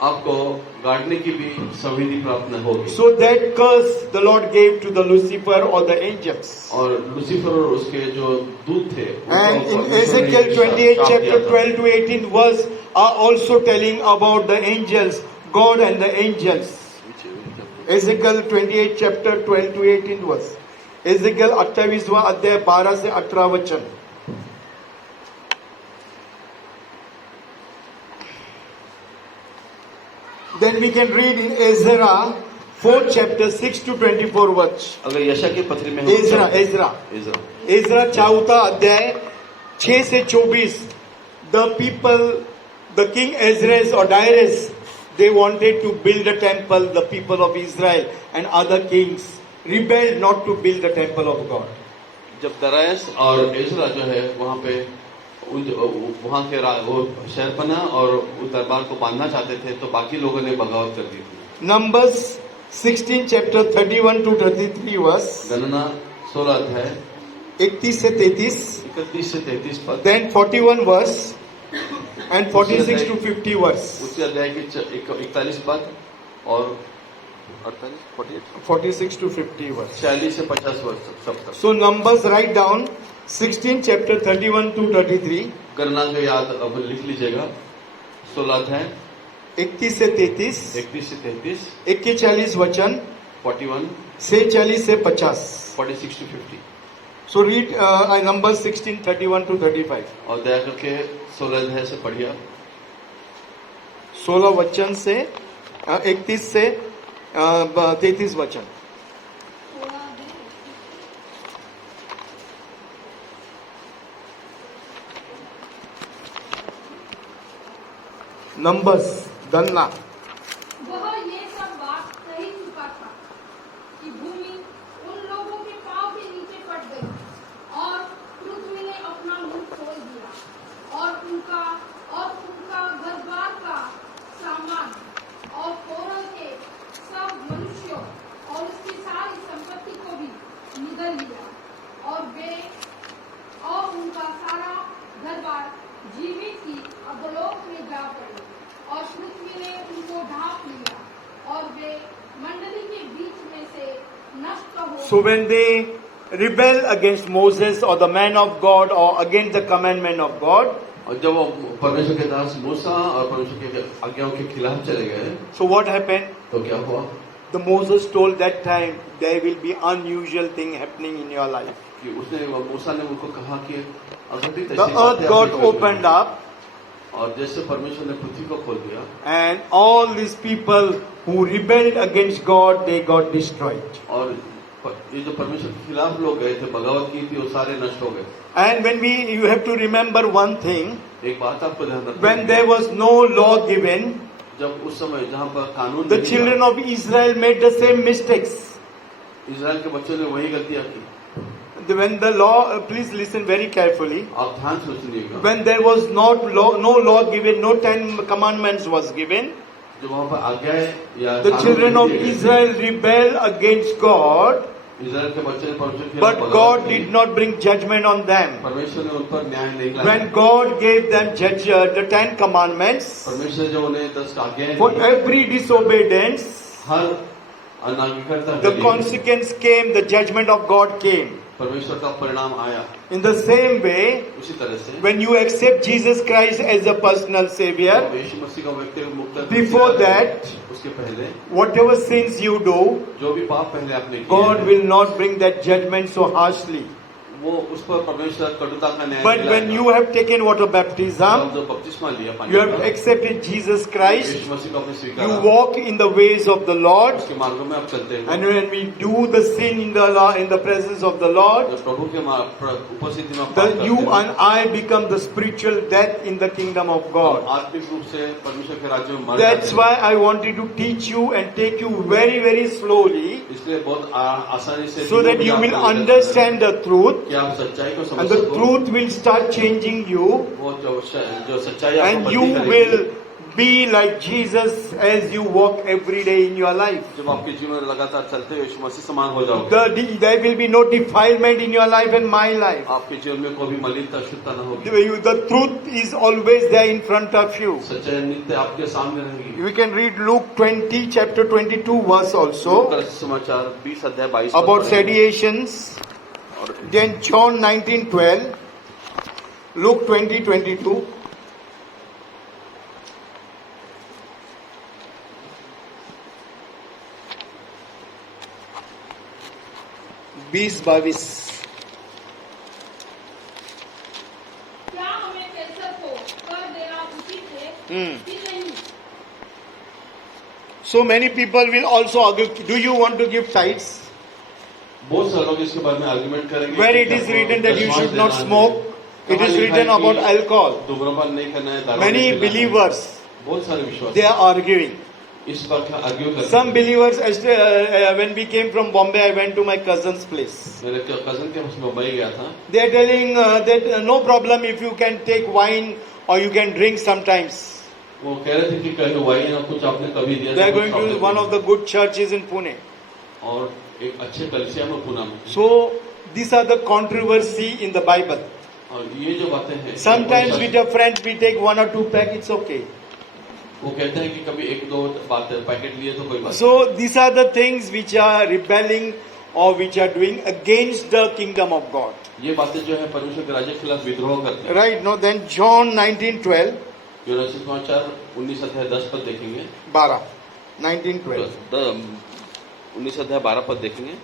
आपको गाड़ने की भी संविधि प्राप्त न होगी। So that curse the Lord gave to the Lucifer or the angels. और लूसीफर और उसके जो दूत थे, And उनको in परमेश्वर ने Ezekiel 28 श्राप chapter दिया था। 12 to 18 verse are also telling about the angels, God and the angels. Ezekiel 28 chapter 12 to 18 verse. Ezekiel 28वां अध्याय 12 से 18 वचन. Then we can read in Ezra 4 chapter 6 to 24 verse. अगर यशा की पत्री में Ezra इज़रा चौथा अध्याय 6 से 24. The people, the king Ezra or Darius, they wanted to build a temple. The people of Israel and other kings rebelled not to build the temple of God. जब Darius और इज़रा जो है वहाँ पे वहाँ के वो शहर बना और उस दरबार को बांधना चाहते थे, तो बाकी लोगों ने बगावत कर दी थी। Numbers 16 chapter 31 to 33 verse. गणना 16 अध्याय 31 से 33. 31 से 33 पद। Then 41 verse and 46 to 50 verse. उसी अध्याय की 41 पद और 46 to 50 verse. 40 से 50 वर्ष सब तक। So Numbers write down 16 chapter 31 to 33. गणना जो याद अब लिख लीजिएगा, 16 अध्याय 31 से 33, 31 से 33, 41 वचन 41, से 40 से 50. 46 to 50। So read Numbers 16 31 to 35. और दया करके 16 अध्याय से पढ़िए। 16 वचन से 31 से 33 वचन. Numbers गणना. वह ये सब बात सही चुका था कि भूमि उन लोगों के पांव के नीचे पड़ गई और पृथ्वी ने अपना मुंह खोल दिया और उनका घर-द्वार का सामान और कोरल के सब मनुष्यों और उसकी सारी संपत्ति को भी निगल लिया और उनका सारा घर-द्वार जीवित ही अधोलोक में जा पड़े और पृथ्वी ने उनको ढांप लिया और वे मंडली के बीच में से नष्ट हो। So when they rebel against Moses or the man of God or against the commandment of God, और जब वो परमेश्वर के दास मूसा और परमेश्वर के आज्ञाओं के खिलाफ चले गए, so what happened? तो क्या हुआ? The Moses told that time there will be unusual thing happening in your life. कि उसने मूसा ने उनको कहा कि अगर The earth got opened up और जैसे परमेश्वर ने पृथ्वी को खोल दिया, and all these people who rebelled against God, they got destroyed. और ये जो परमेश्वर के खिलाफ लोग गए थे, बगावत की थी, वो सारे नष्ट हो गए। And you have to remember one thing, एक बात आपको ध्यान रखना, when there was no law given, जब उस समय जहाँ पर कानून the नहीं children था, of Israel made the same mistakes. Israel के बच्चों ने वही गलतियां की। When the law, please listen very carefully. आप ध्यान से सुनिएगा। When there was no law given, no 10 commandments was given, जो वहाँ पर आज्ञाएं या the कानून children नहीं of दिए गए थे, Israel rebelled against God, Israel के बच्चों ने परमेश्वर के खिलाफ but बगावत God की। did not bring judgment on them. परमेश्वर ने उन पर न्याय नहीं लाया। When God gave them the 10 commandments, परमेश्वर जो उन्हें 10 आज्ञाएं for the, every disobedience, her अनाज्ञाकारिता the के लिए consequence came, the judgment of God came. परमेश्वर का परिणाम आया। In the same way, उसी तरह से when you accept Jesus Christ as a personal savior, यीशु मसीह का व्यक्तिगत मुक्त before that, उसके पहले whatever sins you do, जो भी पाप पहले आपने किए God हैं, will not bring that judgment so harshly. वो उस पर परमेश्वर कटुता का न्याय But when दिलाएगा। you have taken water baptism, जब बपतिस्मा लिया पानी you have का, accepted Jesus Christ, यीशु मसीह को आपने you स्वीकारा, walk in the ways of the Lord, उसके मार्गों में आप चलते हैं। and when we do the sin in the presence of the Lord, जब प्रभु के उपस्थिति में आप पाप then करते you हैं, and I become the spiritual death in the kingdom of और God. आत्मिक रूप से परमेश्वर के राज्य में मर That's जाते why I wanted to teach you and take you very, very slowly, हैं। इसलिए बहुत आसानी से so that you will understand the truth, कि आप सच्चाई को समझ and the सको। truth will start changing you, वो जो सच्चाई and आपको you बदली करेगी। will be like Jesus as you walk every day in your life. जब आपके जीवन में लगातार चलते हुए यीशु मसीह समान हो जाओगे, There will be no defilement in your life and my life. आपके जीवन में कोई भी मलिनता शुद्धता न होगी। The truth is always there in front of you. सच्चाई नित्य आपके सामने रहेगी। We can read Luke 20, chapter 22 verse also समाचार 20 अध्याय 22 about seditions. Then John 19:12, Luke 20:22. बीस बाईस क्या हमें कैसर को कर देना उचित है कि नहीं? So many people will also argue, do you want to give tithes? बहुत सारे लोग इसके बारे में आर्गुमेंट करेंगे। Where it is written that you should not smoke, it is written about alcohol. धूम्रपान नहीं करना है, दारू Many नहीं पीना है। believers, बहुत सारे विश्वास they are arguing. इस पर आर्ग्यू करते Some हैं। believers, when we came from Bombay, I went to my cousin's place. मेरे कजन के पास मुंबई गया था, They are telling that no problem if you can take wine or you can drink sometimes. वो कह रहे थे कि कहीं वाइन और कुछ आपने कभी दिया They are तो going कुछ to आपने one of the good churches in Pune. और एक अच्छे कलिसिया में पूना में। So these are the controversy in the Bible. और ये जो बातें हैं, Sometimes with your friends we take 1 or 2 pack, it's okay. वो कहते हैं कि कभी एक दो बात पैकेट लिए तो कोई बात So these are the things which are rebelling or which are doing against the kingdom of God. नहीं। ये बातें जो है परमेश्वर के राज्य के खिलाफ विद्रोह करते हैं। Right? No, then John 19:12, यूनानी समाचार 19 अध्याय 10 पद देखेंगे। 12, 19:12. 19 अध्याय 12 पद देखेंगे।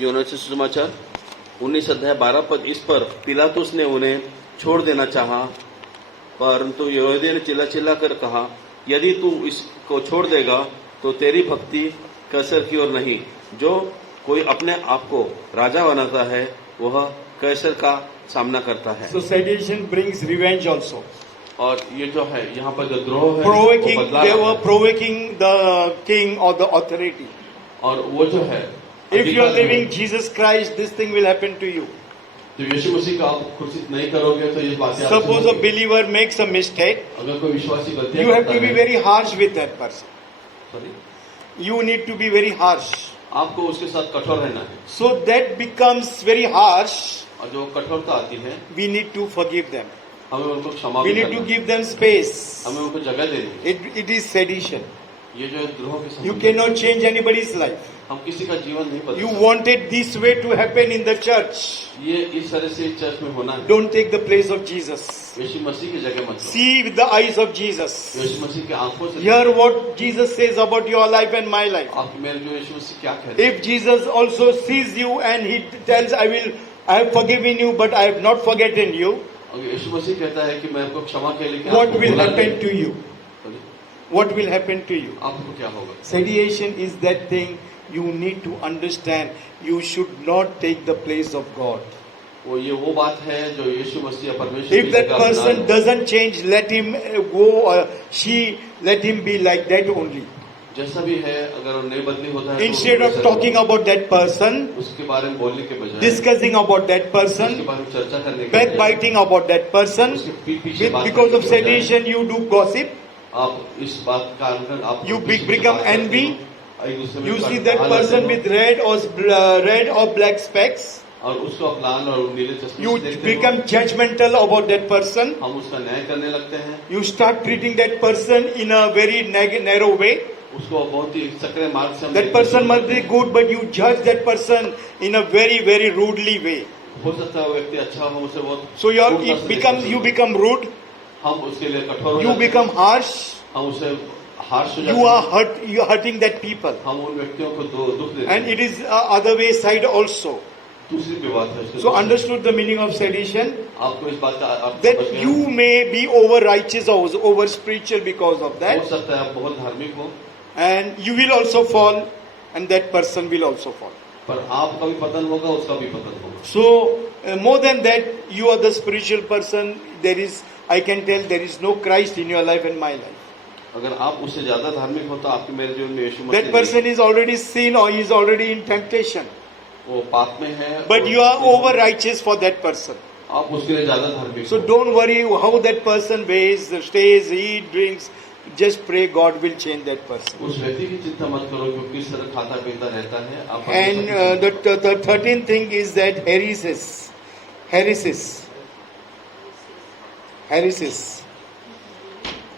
यूनानी समाचार 19 अध्याय 12 पद, इस पर पिलातुस ने उन्हें छोड़ देना चाहा, परंतु यहूदियों ने चिल्ला चिल्ला कर कहा, यदि तू इसको छोड़ देगा तो तेरी भक्ति कैसर की ओर नहीं। जो कोई अपने आप को राजा बनाता है वह कैसर का सामना करता है। So sedition brings revenge also. और ये जो है यहाँ पर जो द्रोह है Provoking, वो बदला they लाता were है। provoking the king or the authority. और वो जो है If you are अधिकार living है। Jesus Christ, this thing will happen to you. तो यीशु मसीह का आप घोषित नहीं करोगे तो ये बातें आपसे Suppose a होंगी। believer makes a mistake, अगर कोई विश्वासी गलतियां you have करता to be है, very harsh with that person. Sorry? You need to be very harsh. आपको उसके साथ कठोर रहना है, So that becomes very harsh. और जो कठोरता आती है We need to forgive them. हमें उनको क्षमा We भी need to करना है। give them space. हमें उनको जगह देनी है। It is sedition. ये जो द्रोह के You संबंध cannot change anybody's life. हम किसी का जीवन नहीं बदल You सकते। wanted this way to happen in the church. ये इस तरह से चर्च में होना है। Don't take the place of Jesus. यीशु मसीह की जगह मत लो। See with the eyes of Jesus. यीशु मसीह की आंखों से Hear what Jesus says about your life and my life. आप मेरे जो यीशु मसीह क्या कहते हैं। If Jesus also sees you and he tells, I have forgiven you, but I have not forgotten you, अगर यीशु मसीह कहता है कि मैं आपको क्षमा के लिए what will happen to you? Sorry? What will happen to you? आपको क्या होगा? Sedition is that thing you need to understand. You should not take the place of God. वो बात है जो यीशु मसीह या परमेश्वर If की that जगह person अपना- doesn't change, let him go or she, let him be like that only. जैसा भी है, अगर वो नहीं बदली होता है तो Instead of वैसा talking about that person, उसके बारे में बोलने के बजाय discussing about that उसके person, बारे में चर्चा करने के बजाय, backbiting about that person, उसके पीछे बात because करने of के बजाय, sedition you do gossip. आप इस बात का कारण आप You पीछे become बात करते envy. हो, एक दूसरे में You see बात that डालते person हो, with red or black specs. और उसको आप लाल और नीले चश्मे You से देखते become हो, judgmental about that person. हम उसका न्याय करने लगते हैं, You start treating that person in a very narrow way. उसको बहुत ही सक्रिय मार्ग से हम That देखते person हैं। must be good, but you judge that person in a very rudely way. हो सकता है वो व्यक्ति अच्छा हो, उसे बहुत So क्रूरता से you become rude. हम उसके लिए कठोर हो You जाते हैं, become harsh. हम उसे हार्श हो You जाते are हैं, hurt. You are hurting that people. हम उन व्यक्तियों को दुख देते And हैं। it is other way side also. दूसरी भी बात है उसके So दूसरे- understood the meaning of sedition. आपको इस बात का अर्थ That समझ गया? you may be over righteous or over spiritual because of हो that. सकता है आप बहुत धार्मिक हो, And you will also fall. And that person will also fall. पर आपका भी पतन होगा, उसका भी पतन होगा। So more than that, you are the spiritual person. There is, I can tell, there is no Christ in your life and my life. अगर आप उससे ज्यादा धार्मिक हो तो आपके मेरे जीवन में यीशु मसीह That नहीं person is already sin or he is already in temptation. है। वो पाप में है, But और you are over righteous for that person. आप उसके लिए ज्यादा धार्मिक So हो। don't worry how that person weighs, stays, eats, drinks. Just pray God will change that person. उस व्यक्ति की चिंता मत करो कि वो किस तरह खाता पीता रहता है। आप And the 13th thing is that heresis.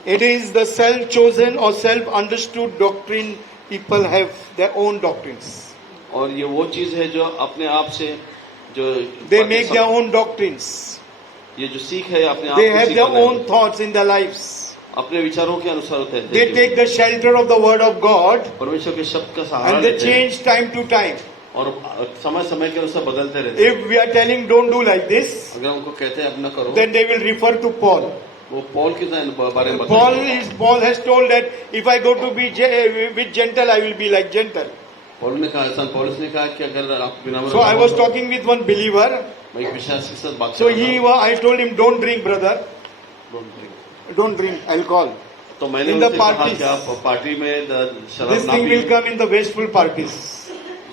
It is the self-chosen or self-understood doctrine. People have their own doctrines. और ये वो चीज है जो अपने आप से जो They make their own doctrines. ये जो सीख है अपने आप They को have सीख their बनाई। own thoughts in their lives. अपने विचारों के अनुसार होते हैं। They take the shelter of the word of God परमेश्वर के शब्द का सहारा and they लेते हैं change time to time. और समय समय के अनुसार बदलते रहते हैं। If we are telling don't do like this, अगर उनको कहते हैं अब न करो, then they will refer to Paul. वो पॉल के बारे में Paul has told that if I go to be with gentle, I will be like gentle. पौलुस ने कहा, संत पौलुस ने कहा कि अगर आप विनम्र So I was talking with one believer. मैं एक विश्वासी के साथ बात So कर रहा था। I told him, don't drink, brother. Don't drink. Don't drink alcohol. तो मैंने In the उनसे कहा parties. कि आप पार्टी में शराब This ना thing will पिए। come in the wasteful parties.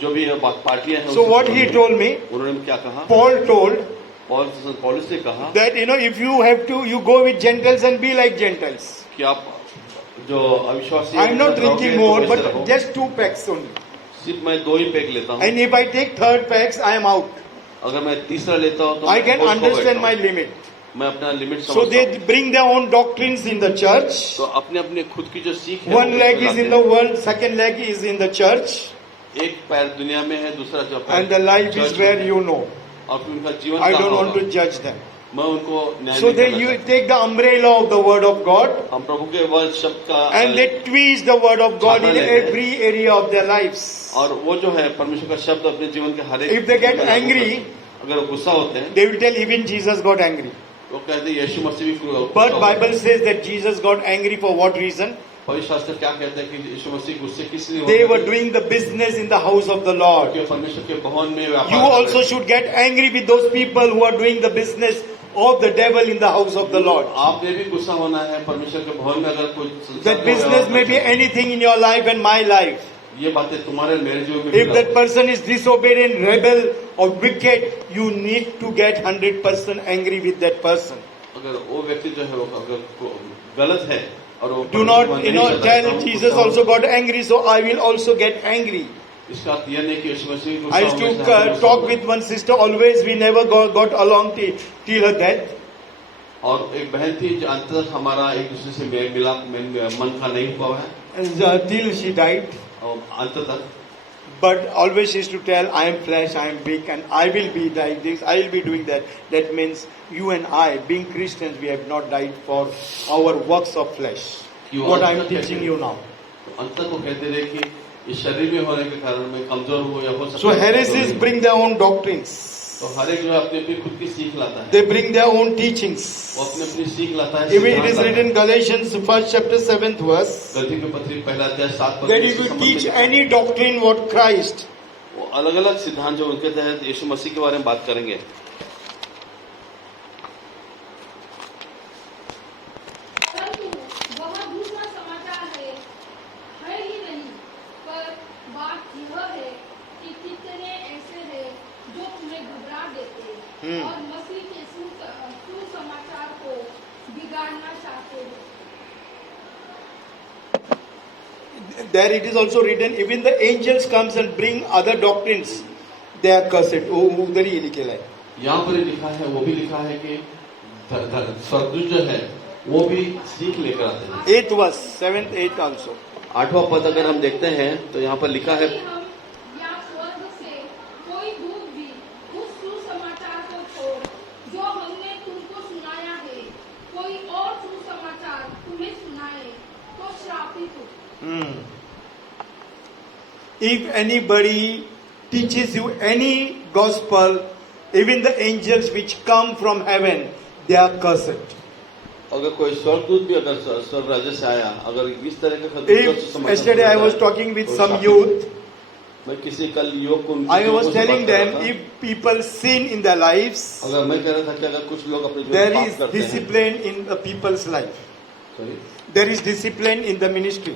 जो भी पार्टियां हैं So उससे what he पहले told me, उन्होंने क्या कहा? Paul told पौलुस ने कहा that if you have to, you go with gentles and be like gentles. कि आप जो अविश्वासी I am not रहोगे, drinking तो more, वैसे but रहो। just 2 packs only. सिर्फ मैं 2 ही पैक लेता हूँ। And if I take 3rd packs, I am out. अगर मैं तीसरा लेता हूँ तो I मैं can होश खो understand बैठता my हूँ। limit. मैं अपना लिमिट So समझता they हूँ। bring their own doctrines in the church. तो अपने अपने खुद की जो सीख है One वो leg उसमें is in latte the world, second leg is in the church, हैं। एक पैर दुनिया में है, दूसरा जो पैर and the life is church where में है। you know. और फिर उनका जीवन I कहाँ don't want होगा? to judge them. मैं उनको न्याय So नहीं they करना you चाहता। take the umbrella of the word of God हम प्रभु के वचन शब्द का and they twist the word of God in छाता लेते हैं। every area of their lives. और वो जो है परमेश्वर का शब्द अपने जीवन के हर एक If they get में लागू angry, करते हैं। अगर वो गुस्सा होते हैं They will tell even Jesus got angry. वो कहते हैं यीशु मसीह भी गुस्सा But होता है। Bible says that Jesus got angry for what reason? पवित्र शास्त्र क्या कहते हैं कि यीशु मसीह गुस्से किस लिए They होते were थे? doing the business in the house of the Lord. क्योंकि परमेश्वर के भवन में व्यापार You कर रहे also थे। should get angry with those people who are doing the business of the devil in the house of the Lord. आपने भी गुस्सा होना है परमेश्वर के भवन में अगर कोई संसार That का business व्यवहार may be करता है। anything in your life and my life. ये बातें तुम्हारे और मेरे जीवन में भी If that लागू। person is disobedient, rebel or wicked, you need to get 100% angry with that person. अगर वो व्यक्ति जो है वो अगर गलत है और वो Do not, परमेश्वर नहीं चाहता है, tell तो Jesus गुस्सा also होगा। got angry, so I will also get angry. इसका अर्थ यह नहीं कि यीशु मसीह गुस्सा I used होने to से हमें गुस्सा talk होगा। with one sister always. We never got along till her death. और एक बहन थी जो अंत तक हमारा एक दूसरे से मेल मिलाप मन का नहीं हुआ है And, till she died. और अंत तक। But always she used to tell, I am flesh, I am weak, and I will be like this, I will be doing that. That means you and I, being Christians, we have not died for our works of flesh. You What I also am teaching can- you now. तो अंत तक वो कहते रहे कि इस शरीर में होने के कारण मैं कमजोर हूँ या हो सकता So है heresies bring their own doctrines. तो हर एक जो है अपनी अपनी खुद की सीख लाता है They bring their own teachings. वो अपनी अपनी सीख लाता है If it is सिद्धांत written लाता है। Galatians 1st chapter 7th verse, गलती के पत्री पहला अध्याय 7 पद that में if इसी you संबंध में teach लिखा है। any doctrine what Christ, वो अलग अलग सिद्धांत जो उनके तहत यीशु मसीह के बारे में बात करेंगे। परंतु वह दूसरा समाचार है ही नहीं, पर बात यह है कि कितने ऐसे हैं जो तुम्हें घबरा देते और मसीह के सुसमाचार को बिगाड़ना चाहते हैं। there it is also written, even the angels comes and bring other doctrines, they are cursed. वो उधर ही लिखेला है. यहाँ पर ही लिखा है, वो भी लिखा है कि स्वर्गदूत जो है वो भी सीख लेकर आते हैं। 8th verse, 7th, 8th also. 8वां पद अगर हम देखते हैं तो यहाँ पर लिखा है, यदि हम या स्वर्ग से कोई दूत भी उस सुसमाचार को छोड़ जो हमने तुमको सुनाया है, कोई और multitude. If anybody teaches you any gospel, even the angels which come from heaven, they are cursed. अगर कोई स्वर्गदूत भी अगर स्वर्ग राज्य से आया, अगर इस तरह का खतरा If yesterday I was talking with some youth, मैं किसी कल युवक को I was telling them if people sin in their lives, अगर मैं कह रहा था कि अगर कुछ लोग अपने जीवन there में is पाप करते हैं, discipline in the people's life. Sorry? There is discipline in the ministry.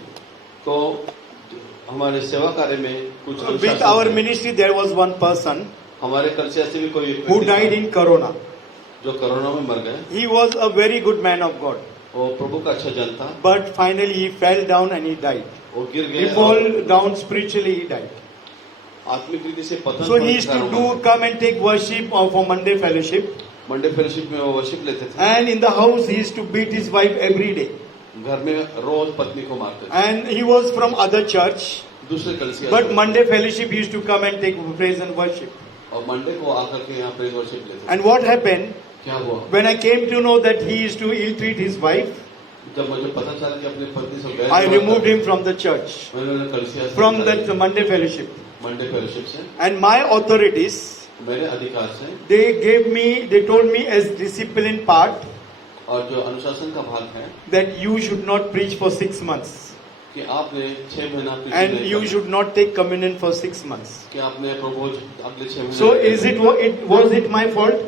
तो हमारे सेवा कार्य में कुछ With अनुशासन our है। ministry, there was one person हमारे कल से ऐसे भी कोई एक who व्यक्ति died था, in Corona. जो कोरोना में मर गए। He was a very good man of God, वो प्रभु का अच्छा जन था, but finally he fell down and he died. वो गिर He गए fell down spiritually, he died. आत्मिक रीति से पतन So he होने used के to कारण do हुआ। come and take worship for Monday fellowship, Monday fellowship में वो वर्शिप लेते थे, and in the house he used to beat his wife every day. घर में रोज पत्नी को मारते थे। And he was from other church, दूसरे कल से but Monday fellowship he used to come and take praise and worship. और मंडे को आकर के यहाँ प्रेज वर्शिप लेते थे। And what happened क्या हुआ? when I came to know that he used to ill-treat his wife? जब मुझे पता चला कि अपनी पत्नी से गैर I व्यवहार removed करते him from the church, हैं, मैंने उन्हें कलीसिया से from निकाला। that Monday fellowship. Monday fellowship से And my authorities, मेरे अधिकार से they told me as discipline part और जो अनुशासन का भाग है that you should not preach for 6 months. कि आपने 6 महीना preaching And नहीं you करना। should not take communion for 6 months. कि आपने प्रभु अगले 6 महीने So was it my fault?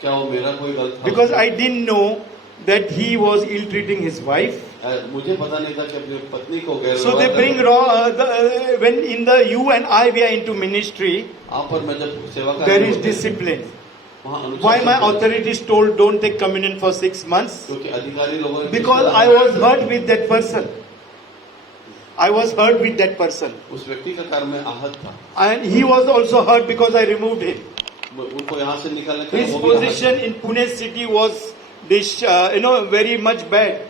क्या वो मेरा कोई गलत था? Because I didn't know that he was ill-treating his wife. मुझे पता नहीं था कि अपनी पत्नी को गैर So they bring when in the you and I we are into ministry, आप पर मैं जब सेवा कर there is discipline. Why my authorities told don't take communion for 6 months? क्योंकि अधिकारी लोगों ने Because I was hurt with that person. I was hurt with that person. उस व्यक्ति का कारण मैं आहत था, And he was also hurt because I removed him. उनको यहाँ से निकालने के His वो भी आहत position in Pune city was very much bad.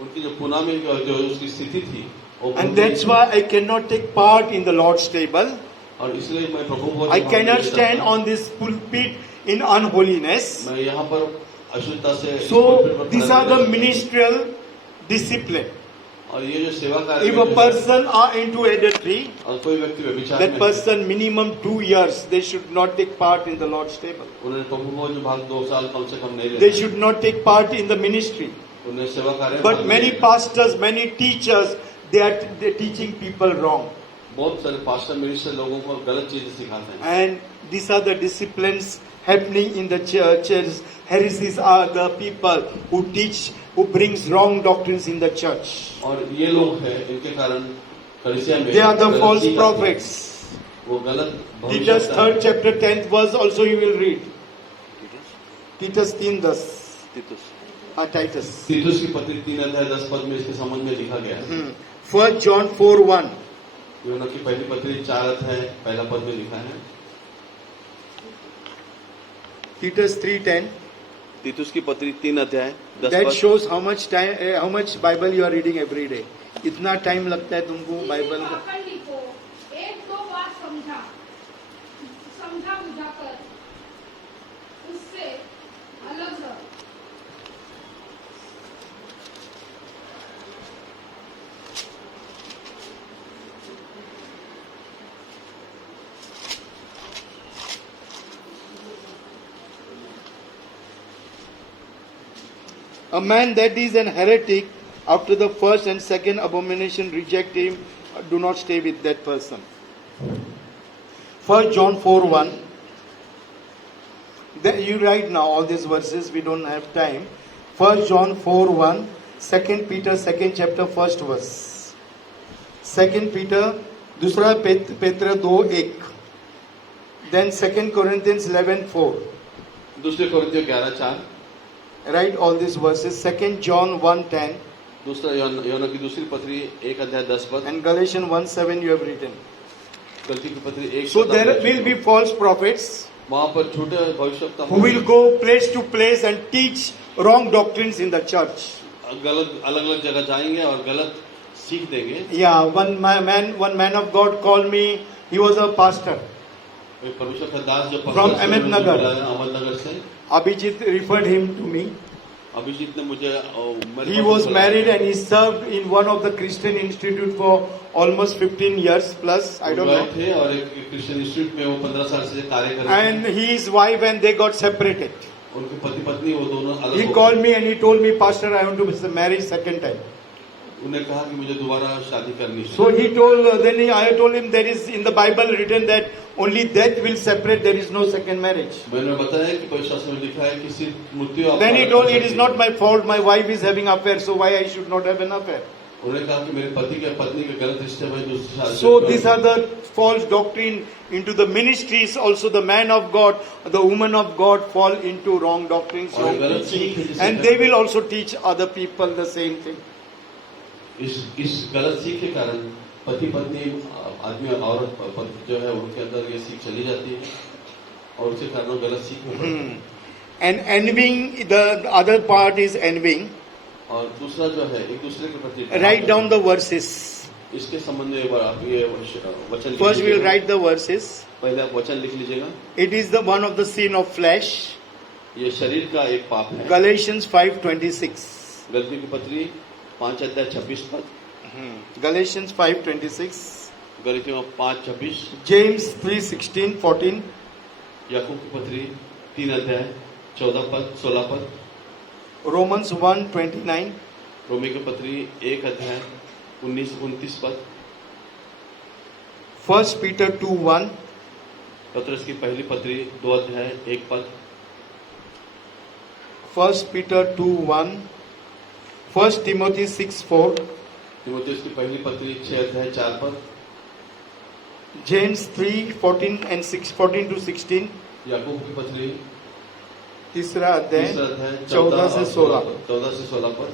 उनकी जो पुणे में जो उसकी स्थिति थी वो And that's why I cannot take part in the Lord's table. और इसलिए मैं प्रभु को I cannot stand on this pulpit in unholiness. मैं यहाँ पर अशुद्धता से So pulpit पर these खड़ा are the नहीं कर ministerial discipline. सकता। और ये जो सेवा कार्य If में a person are into adultery, और कोई व्यक्ति व्यभिचार that में person minimum 2 years, they should not take part in the Lord's table. उन्हें प्रभु को जो भाग 2 साल कम से कम नहीं They लेना, should not take part in the ministry. उन्हें सेवा कार्य में But भाग many लेना। pastors, many teachers, they're teaching people wrong. बहुत सारे पास्टर मिनिस्टर लोगों को गलत चीजें सिखाते हैं And these are the disciplines happening in the churches. Heresies are the people who teach, who brings wrong doctrines in the church. और ये लोग हैं इनके कारण कलीसिया में They are the गलत false चीज़ आती है। prophets. वो गलत Titus भविष्यवक्ता 3rd chapter 10th verse also you will read. Titus 3:10. Titus. तीतुस की पत्री 3:10 में इसके संबंध में लिखा गया है। 1 John 4:1. यूहन्ना की पहली पत्री 4:1 में लिखा है। Titus 3:10. तीतुस की पत्री 3:10 That shows how much time, how much Bible you are reading every day. इतना टाइम लगता है तुमको बाइबल का. पाखंडी को 1-2 बार समझा बुझाकर उससे अलग रह। A man that is an heretic after the first and second abomination reject him, do not stay with that person. 1 John 4:1. You write now all these verses, we don't have time. 1 John 4:1, 2 Peter 2nd chapter 1st verse. 2 Peter, दूसरा पेत्र 2:1. Then 2 Corinthians 11:4. दूसरे कोरिन्थियों 11:4, Write all these verses. 2 John 1:10 दूसरा यूहन्ना की दूसरी पत्री 1:10 and Galatians 1:7 you have written. गलती की पत्री 1। So there will be false prophets वहाँ पर झूठे भविष्यवक्ता who will go place to place and teach wrong doctrines in the church. गलत अलग अलग जगह जाएंगे और गलत सीख देंगे। Yeah, one man of God called me. He was a pastor. एक परमेश्वर का दास जो From Ahmednagar. अहमदनगर से Abhijit referred him to me. Abhijit ने मुझे He was married and he served in one of the Christian institute for almost 15 years plus. I don't know. थे और एक क्रिश्चियन इंस्टीट्यूट में वो 15 साल से कार्य कर रहे थे। And his wife and they got separated. उनके पति पत्नी वो दोनों अलग He हो called me and he told me, Pastor, I want to marry second time. उन्हें कहा कि मुझे दोबारा शादी करनी है। So he told, I told him there is in the Bible written that only death will separate, there is no second marriage. मैंने बताया कि पवित्र शास्त्र में लिखा है कि सिर्फ मृत्यु। Then he told, it is not my fault, my wife is having affair, so why I should not have an affair? उन्होंने कहा कि मेरे पति के पत्नी के गलत रिश्ते में दूसरी शादी। So these are the false doctrine into the ministries. Also the man of God, the woman of God fall into wrong doctrines, wrong teaching, and they will also teach other people the same thing. इस गलत सीख के कारण पति पत्नी आदमी और औरत जो है उनके अंदर ये सीख चली जाती है और उसके कारण वो गलत सीख में पड़ते हैं। And envying, the other part is envying. और दूसरा जो है एक दूसरे के प्रति Write down the verses. इसके संबंध में आप ये वचन First we will write the verses. पहले आप वचन लिख लीजिएगा। It is the one of the sin of flesh. ये शरीर का एक पाप है। Galatians 5:26. गलती की पत्री 5:26 पद। Galatians 5:26. गलतियों 5:26। James 3:16-14. याकूब की पत्री 3:14 पद 16 पद। Romans 1:29. रोमी की पत्री 1:19-29 पद। 1 Peter 2:1. पत्रस की पहली पत्री 2:1 पद। 1 Peter 2:1. 1 Timothy 6:4. तीमुथियुस की पहली पत्री 6:4 पद। James 3:14-16. याकूब की पत्री तीसरा अध्याय 14 से 16. 14 से 16 पद।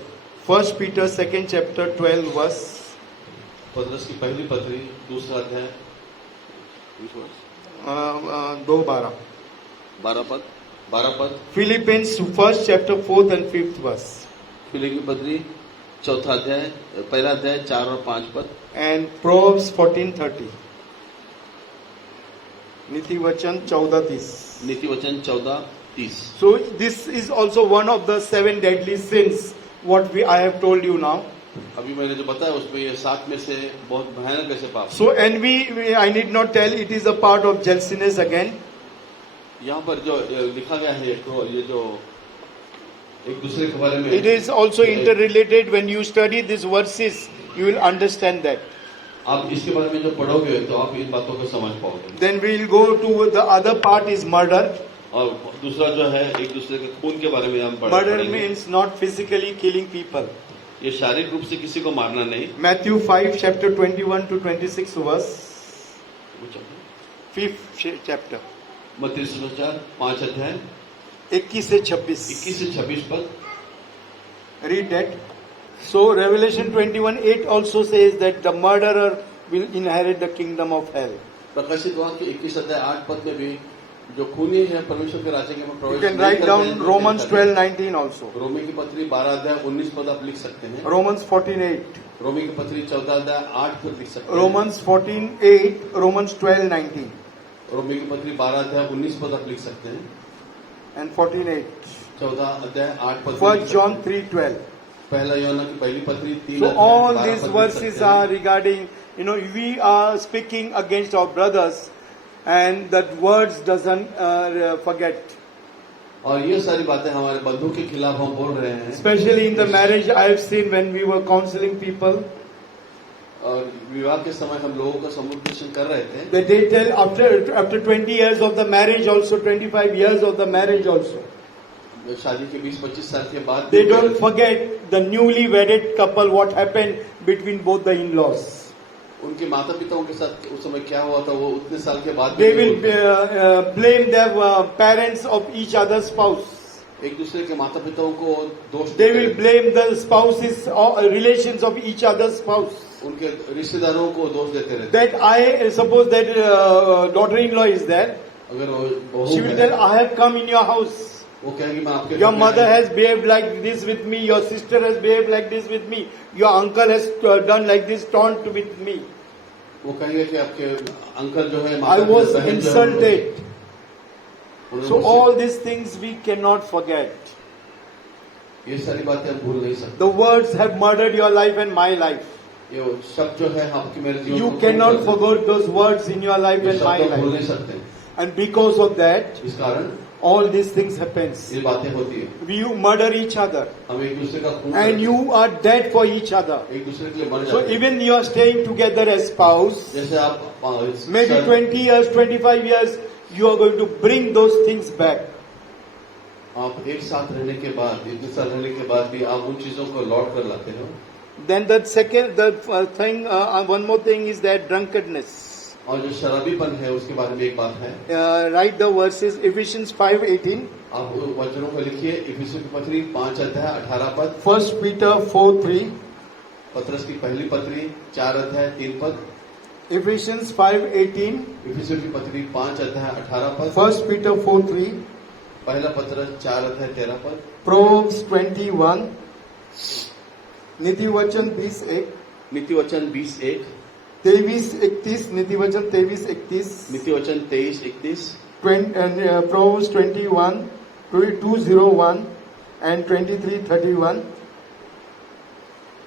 1 Peter 2nd chapter 12 verse. पत्रस की पहली पत्री दूसरा अध्याय 2:12. 12 पद। Philippians 1st chapter 4th and 5th verse. फिलिप्पी की पत्री चौथा अध्याय पहला अध्याय 4 और 5 पद। And Proverbs 14:30. नीति वचन 14:30. नीति वचन 14:30। So this is also one of the 7 deadly sins. What I have told you now. अभी मैंने जो बताया उसमें ये 7 में से बहुत भयानक ऐसे पाप। So envy, I need not tell. It is a part of jealousness again. यहाँ पर जो लिखा गया है तो ये जो एक दूसरे के बारे में It is also interrelated. When you study these verses, you will understand that. आप इसके बारे में जो पढ़ोगे तो आप इन बातों को समझ पाओगे। Then we will go to the other part is murder. और दूसरा जो है एक दूसरे के खून के बारे में हम Murder पढ़ेंगे। means not physically killing people. ये शारीरिक रूप से किसी को मारना नहीं। Matthew 5 chapter 21-26 verse. 5th chapter. मत्ती सुसमाचार 5 अध्याय 21 से 26. 21 से 26 पद। Read that. So Revelation 21:8 also says that the murderer will inherit the kingdom of hell. प्रकाशित वाक्य 21 अध्याय 8 पद में भी जो खूनी है परमेश्वर के राज्य में You प्रवेश can नहीं write करते down हैं, Romans 12:19 also. रोमी की पत्री 12 अध्याय 19 पद आप लिख सकते हैं। Romans 14:8. रोमी की पत्री 14 अध्याय 8 पद लिख सकते हैं। Romans 14:8. Romans 12:19 रोमी की पत्री 12 अध्याय 19 पद आप लिख सकते हैं। and 14:8. 14 अध्याय 8 पद। 1 John 3:12. पहला यूहन्ना की पहली पत्री 3 So अध्याय all 12 these पद लिख verses सकते हैं। are regarding, we are speaking against our brothers, and that words doesn't forget. और ये सारी बातें हमारे बंधु के खिलाफ हम बोल रहे हैं। Especially in the marriage, I have seen when we were counseling people, और विवाह के समय हम लोगों का समुपदेशन कर रहे थे। that they tell after 20 years of the marriage also, 25 years of the marriage also, शादी के 20-25 साल के बाद they don't forget the newly wedded couple, what happened between both the in-laws. उनके माता पिताओं के साथ उस समय क्या हुआ था वो उतने साल के बाद They will blame their parents of each other's spouse. एक दूसरे के माता पिताओं को दोष They देते will हैं। blame the spouses or relations of each other's spouse. उनके रिश्तेदारों को दोष देते रहते हैं। That I suppose that daughter-in-law is there. अगर वो बहू She will है, tell, I have come in your house. वो कहेगी मैं आपके Your घर में mother I. has behaved like this with me. Your sister has behaved like this with me. Your uncle has done like this taunt with me. वो कहेंगे कि आपके अंकल जो है I माता was पिता, बहन जो है, insulted. उन्होंने So मुझसे- all these things we cannot forget. ये सारी बातें हम भूल नहीं सकते। The words have murdered your life and my life. ये शब्द जो है आपकी मेरे जीवन You को cannot खत्म कर forget those words in your life देते। ये and my शब्द हम भूल life. नहीं सकते। And because of that, इस कारण all these things happens. ये बातें होती है। You murder each other. हम एक दूसरे का खून And करते you are dead for each other. हैं। एक दूसरे के लिए मर So जाते हैं। even you are staying together as spouse, जैसे आप maybe 20 years, 25 years, you are going to bring those things back. आप एक साथ रहने के बाद, इतने साल रहने के बाद भी आप उन चीजों को लौट कर लाते हो। Then one more thing is that drunkenness. और जो शराबीपन है उसके बारे में एक बात है। Write the verses, Ephesians 5:18, आप वचनों को लिखिए, इफिसियों की पत्री 5 अध्याय 18 पद, 1 Peter 4:3, पत्रस की पहली पत्री 4 अध्याय 3 पद, Ephesians 5:18, इफिसियों की पत्री 5 अध्याय 18 पद, 1 Peter 4:3, पहला पत्र 4 अध्याय 13 पद, Proverbs 21, नीति वचन 20:1, नीति वचन 20:1, 23:31, नीति वचन 23:31, नीति वचन 23:31, Proverbs 21, 2:01 and 23:31,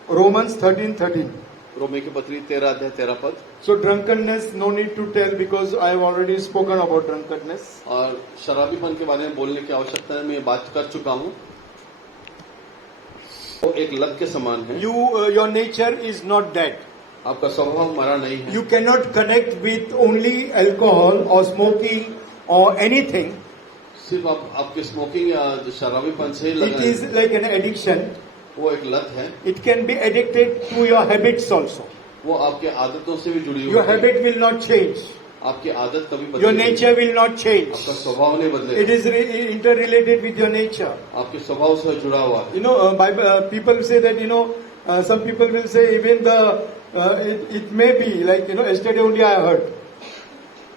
Romans 13:13. रोमे की पत्री 13 अध्याय 13 पद। So drunkenness, no need to tell because I have already spoken about drunkenness. और शराबीपन के बारे में बोलने की आवश्यकता है, मैं ये बात कर चुका हूँ। वो एक लत के समान है। Your nature is not dead. आपका स्वभाव मरा नहीं है। You cannot connect with only alcohol or smoking or anything. सिर्फ आपके स्मोकिंग या शराबीपन से ही It लगा is like an addiction. वो एक लत है। It can be addicted to your habits also. वो आपके आदतों से भी जुड़ी हुई Your है। habit will not change. आपकी आदत कभी Your बदलेगी nature will not change. आपका स्वभाव नहीं It बदलेगा। is interrelated with your nature. आपके स्वभाव से जुड़ा हुआ है। You know, people say that, some people will say even it may be like, yesterday only I heard.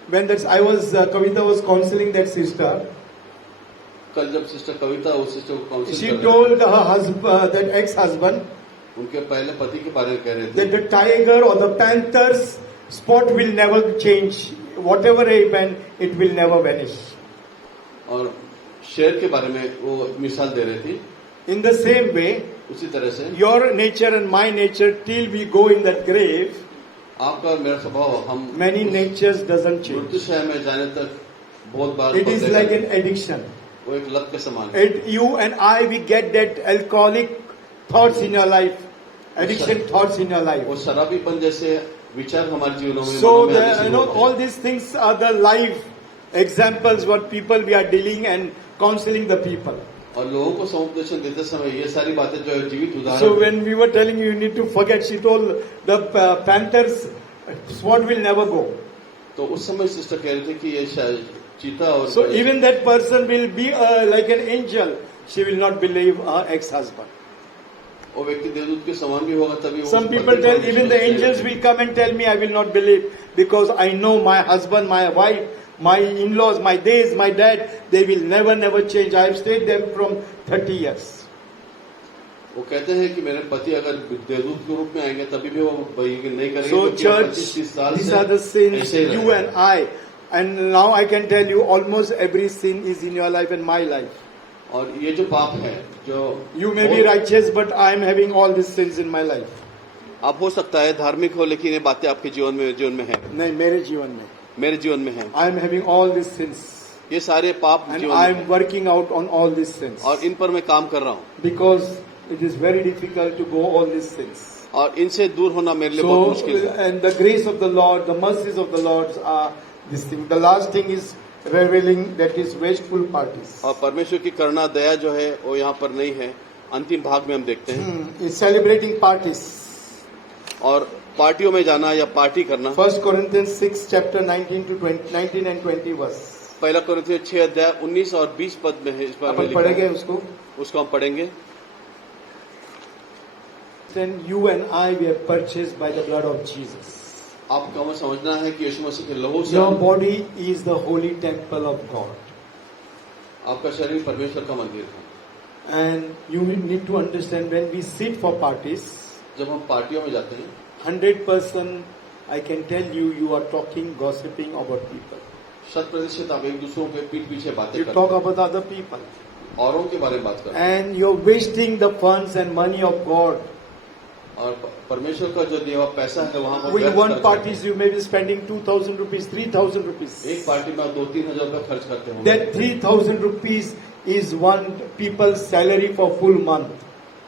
When Kavita was counseling that sister, कल जब सिस्टर कविता उस सिस्टर को काउंसिल she कर रही told her husband, that ex-husband, थी, उनके पहले पति के बारे में कह रहे थे that the tiger or the panther's spot will never change. Whatever happen, it will never vanish. और शेर के बारे में वो मिसाल दे रही थी। In the same way, उसी तरह से your nature and my nature, till we go in that grave, आपका और मेरा स्वभाव हम many natures doesn't change. मृत्यु शय में जाने तक बहुत बार It is बदलेगा। like an addiction. वो एक लत के समान है। You and I, we get that alcoholic thoughts in your life, addiction thoughts in your life. वो शराबीपन जैसे विचार हमारे जीवनों में So, मनों में आने शुरू होते हैं। all these things are the live examples what people we are dealing and counseling the people. और लोगों को समुपदेशन देते समय ये सारी बातें जो है जीवित उदाहरण So when we were telling you need to forget, she told the panther's spot will never go. तो उस समय सिस्टर कह रही थी कि ये चीता और So even that person will be like an angel. She will not believe her ex-husband. वो व्यक्ति देवदूत के समान भी होगा तभी वो Some उस people पति tell, को even the विश्वास angels करेगा। will come and tell me, I will not believe because I know my husband, my wife, my in-laws, my days, my dad, they will never change. I have stayed there from 30 years. वो कहते हैं कि मेरे पति अगर देवदूत के रूप में आएंगे तभी भी वो नहीं करेंगे। So क्योंकि church, 25-30 साल these से are the sins, ऐसे ही you रहे। and I. And now I can tell you almost every sin is in your life and my life. और ये जो पाप है जो You may be righteous, but I am having all these sins in my life. आप हो सकता है धार्मिक हो लेकिन ये बातें आपके जीवन में है, नहीं, मेरे जीवन में. मेरे जीवन में है। I am having all these sins. ये सारे पाप And जीवन I में am है working out on all these sins. और इन पर मैं काम कर रहा हूँ Because it is very difficult to go all these sins. और इनसे दूर होना मेरे लिए बहुत So, मुश्किल है। and the grace of the Lord, the mercies of the Lord are this thing. The last thing is revealing that is wasteful parties. और परमेश्वर की करुणा दया जो है वो यहाँ पर नहीं है। अंतिम भाग में हम देखते हैं Is celebrating parties. और पार्टियों में जाना या पार्टी करना। 1 Corinthians 6 chapter 19 and 20 verse. पहला कोरिन्थियों 6 अध्याय 19 और 20 पद में है। इस पर अपन पढ़ेंगे उसको हम पढ़ेंगे। Then you and I we are purchased by the blood of Jesus. आपको हमें समझना है कि यीशु मसीह के लहू से Your body is the holy temple of God. आपका शरीर परमेश्वर का मंदिर है। And you need to understand when we sit for parties, जब हम पार्टियों में जाते हैं 100% I can tell you are talking, gossiping about people. 100% आप एक दूसरों के पीठ पीछे बातें You करते talk about other people. हैं। औरों के बारे में बात करते हैं and you're wasting the funds and money of God. और परमेश्वर का जो दिया हुआ पैसा है वहां पर With व्यर्थ one खर्च parties you may be spending 2,000 rupees, 3,000 करते हैं। rupees. एक पार्टी में आप 2-3 हजार रुपया खर्च करते होंगे। That 3,000 rupees is one people's salary for full month.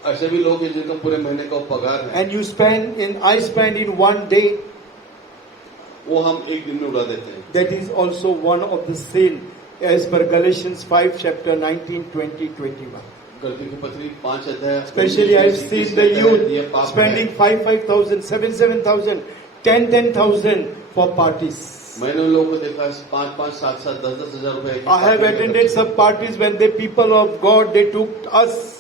ऐसे भी लोग हैं जिनका पूरे महीने का पगार है, And you spend I spend in one day. वो हम एक दिन में उड़ा देते हैं। That is also one of the sin as per Galatians 5 chapter 19, 20, 21. गलती की पत्री 5 अध्याय। Especially I have seen the youth spending 5,000, 7,000, 10,000 for parties. मैंने उन लोगों को देखा 5-5, 7-7, 10-10 हजार रुपए। I have attended some parties when the people of God, they took us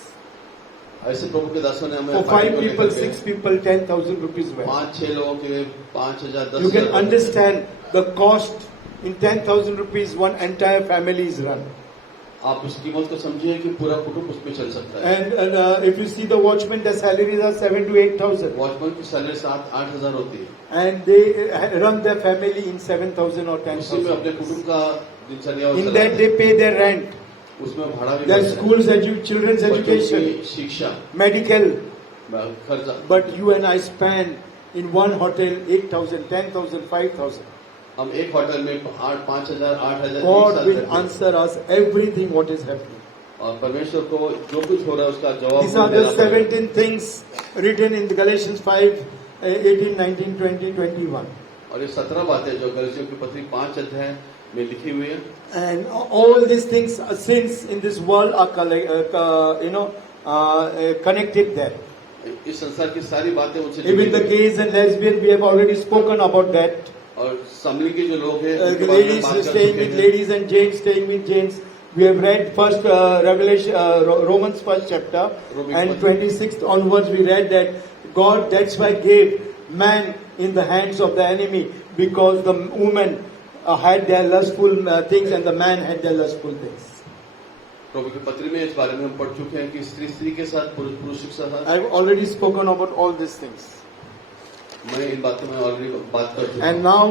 ऐसे प्रभु के दासों ने हमें for 5 people, 6 people, 10,000 rupees were. 5-6 लोगों के लिए 5,000, 10,000। You can understand the cost in 10,000 rupees one entire family is run. आप उस कीमत को समझिए कि पूरा कुटुंब उसमें चल सकता है। And if you see the watchmen, their salaries are 7,000 to 8,000. Watchman की सैलरी 7-8 हजार होती है। And they run their family in 7,000 or उसी में अपने 10,000. कुटुंब का दिनचर्या In that they pay their rent, उसमें भाड़ा भी their बचता है। schools, children's बच्चों education, की शिक्षा, medical. खर्चा। But you and I spend in one hotel 8,000, 10,000, 5,000. हम एक होटल में 5,000, 8,000 God will answer us everything what is happening. और परमेश्वर को जो कुछ हो रहा है उसका जवाब These are the 17 things written in Galatians 5, 18, 19, 20, 21. और ये 17 बातें जो गलतियों की पत्री 5 अध्याय में लिखी हुई है। And all these things, sins in this world are connected there. इस संसार की सारी बातें उनसे Even the gays and lesbians, we have already spoken about that. और समली के जो लोग हैं The उनके बारे में ladies बात कर staying चुके with हैं। ladies and James staying with James. We have read first Revelation, Romans 1st chapter, and 26th onwards we read that God that's why gave man in the hands of the enemy, because the woman had their lustful things and the man had their lustful things. प्रभु की पत्री में इस बारे में हम पढ़ चुके हैं कि स्त्री के साथ पुरुष के साथ। I've already spoken about all these things. मैं इन बातों में ऑलरेडी बात कर चुका हूं। And now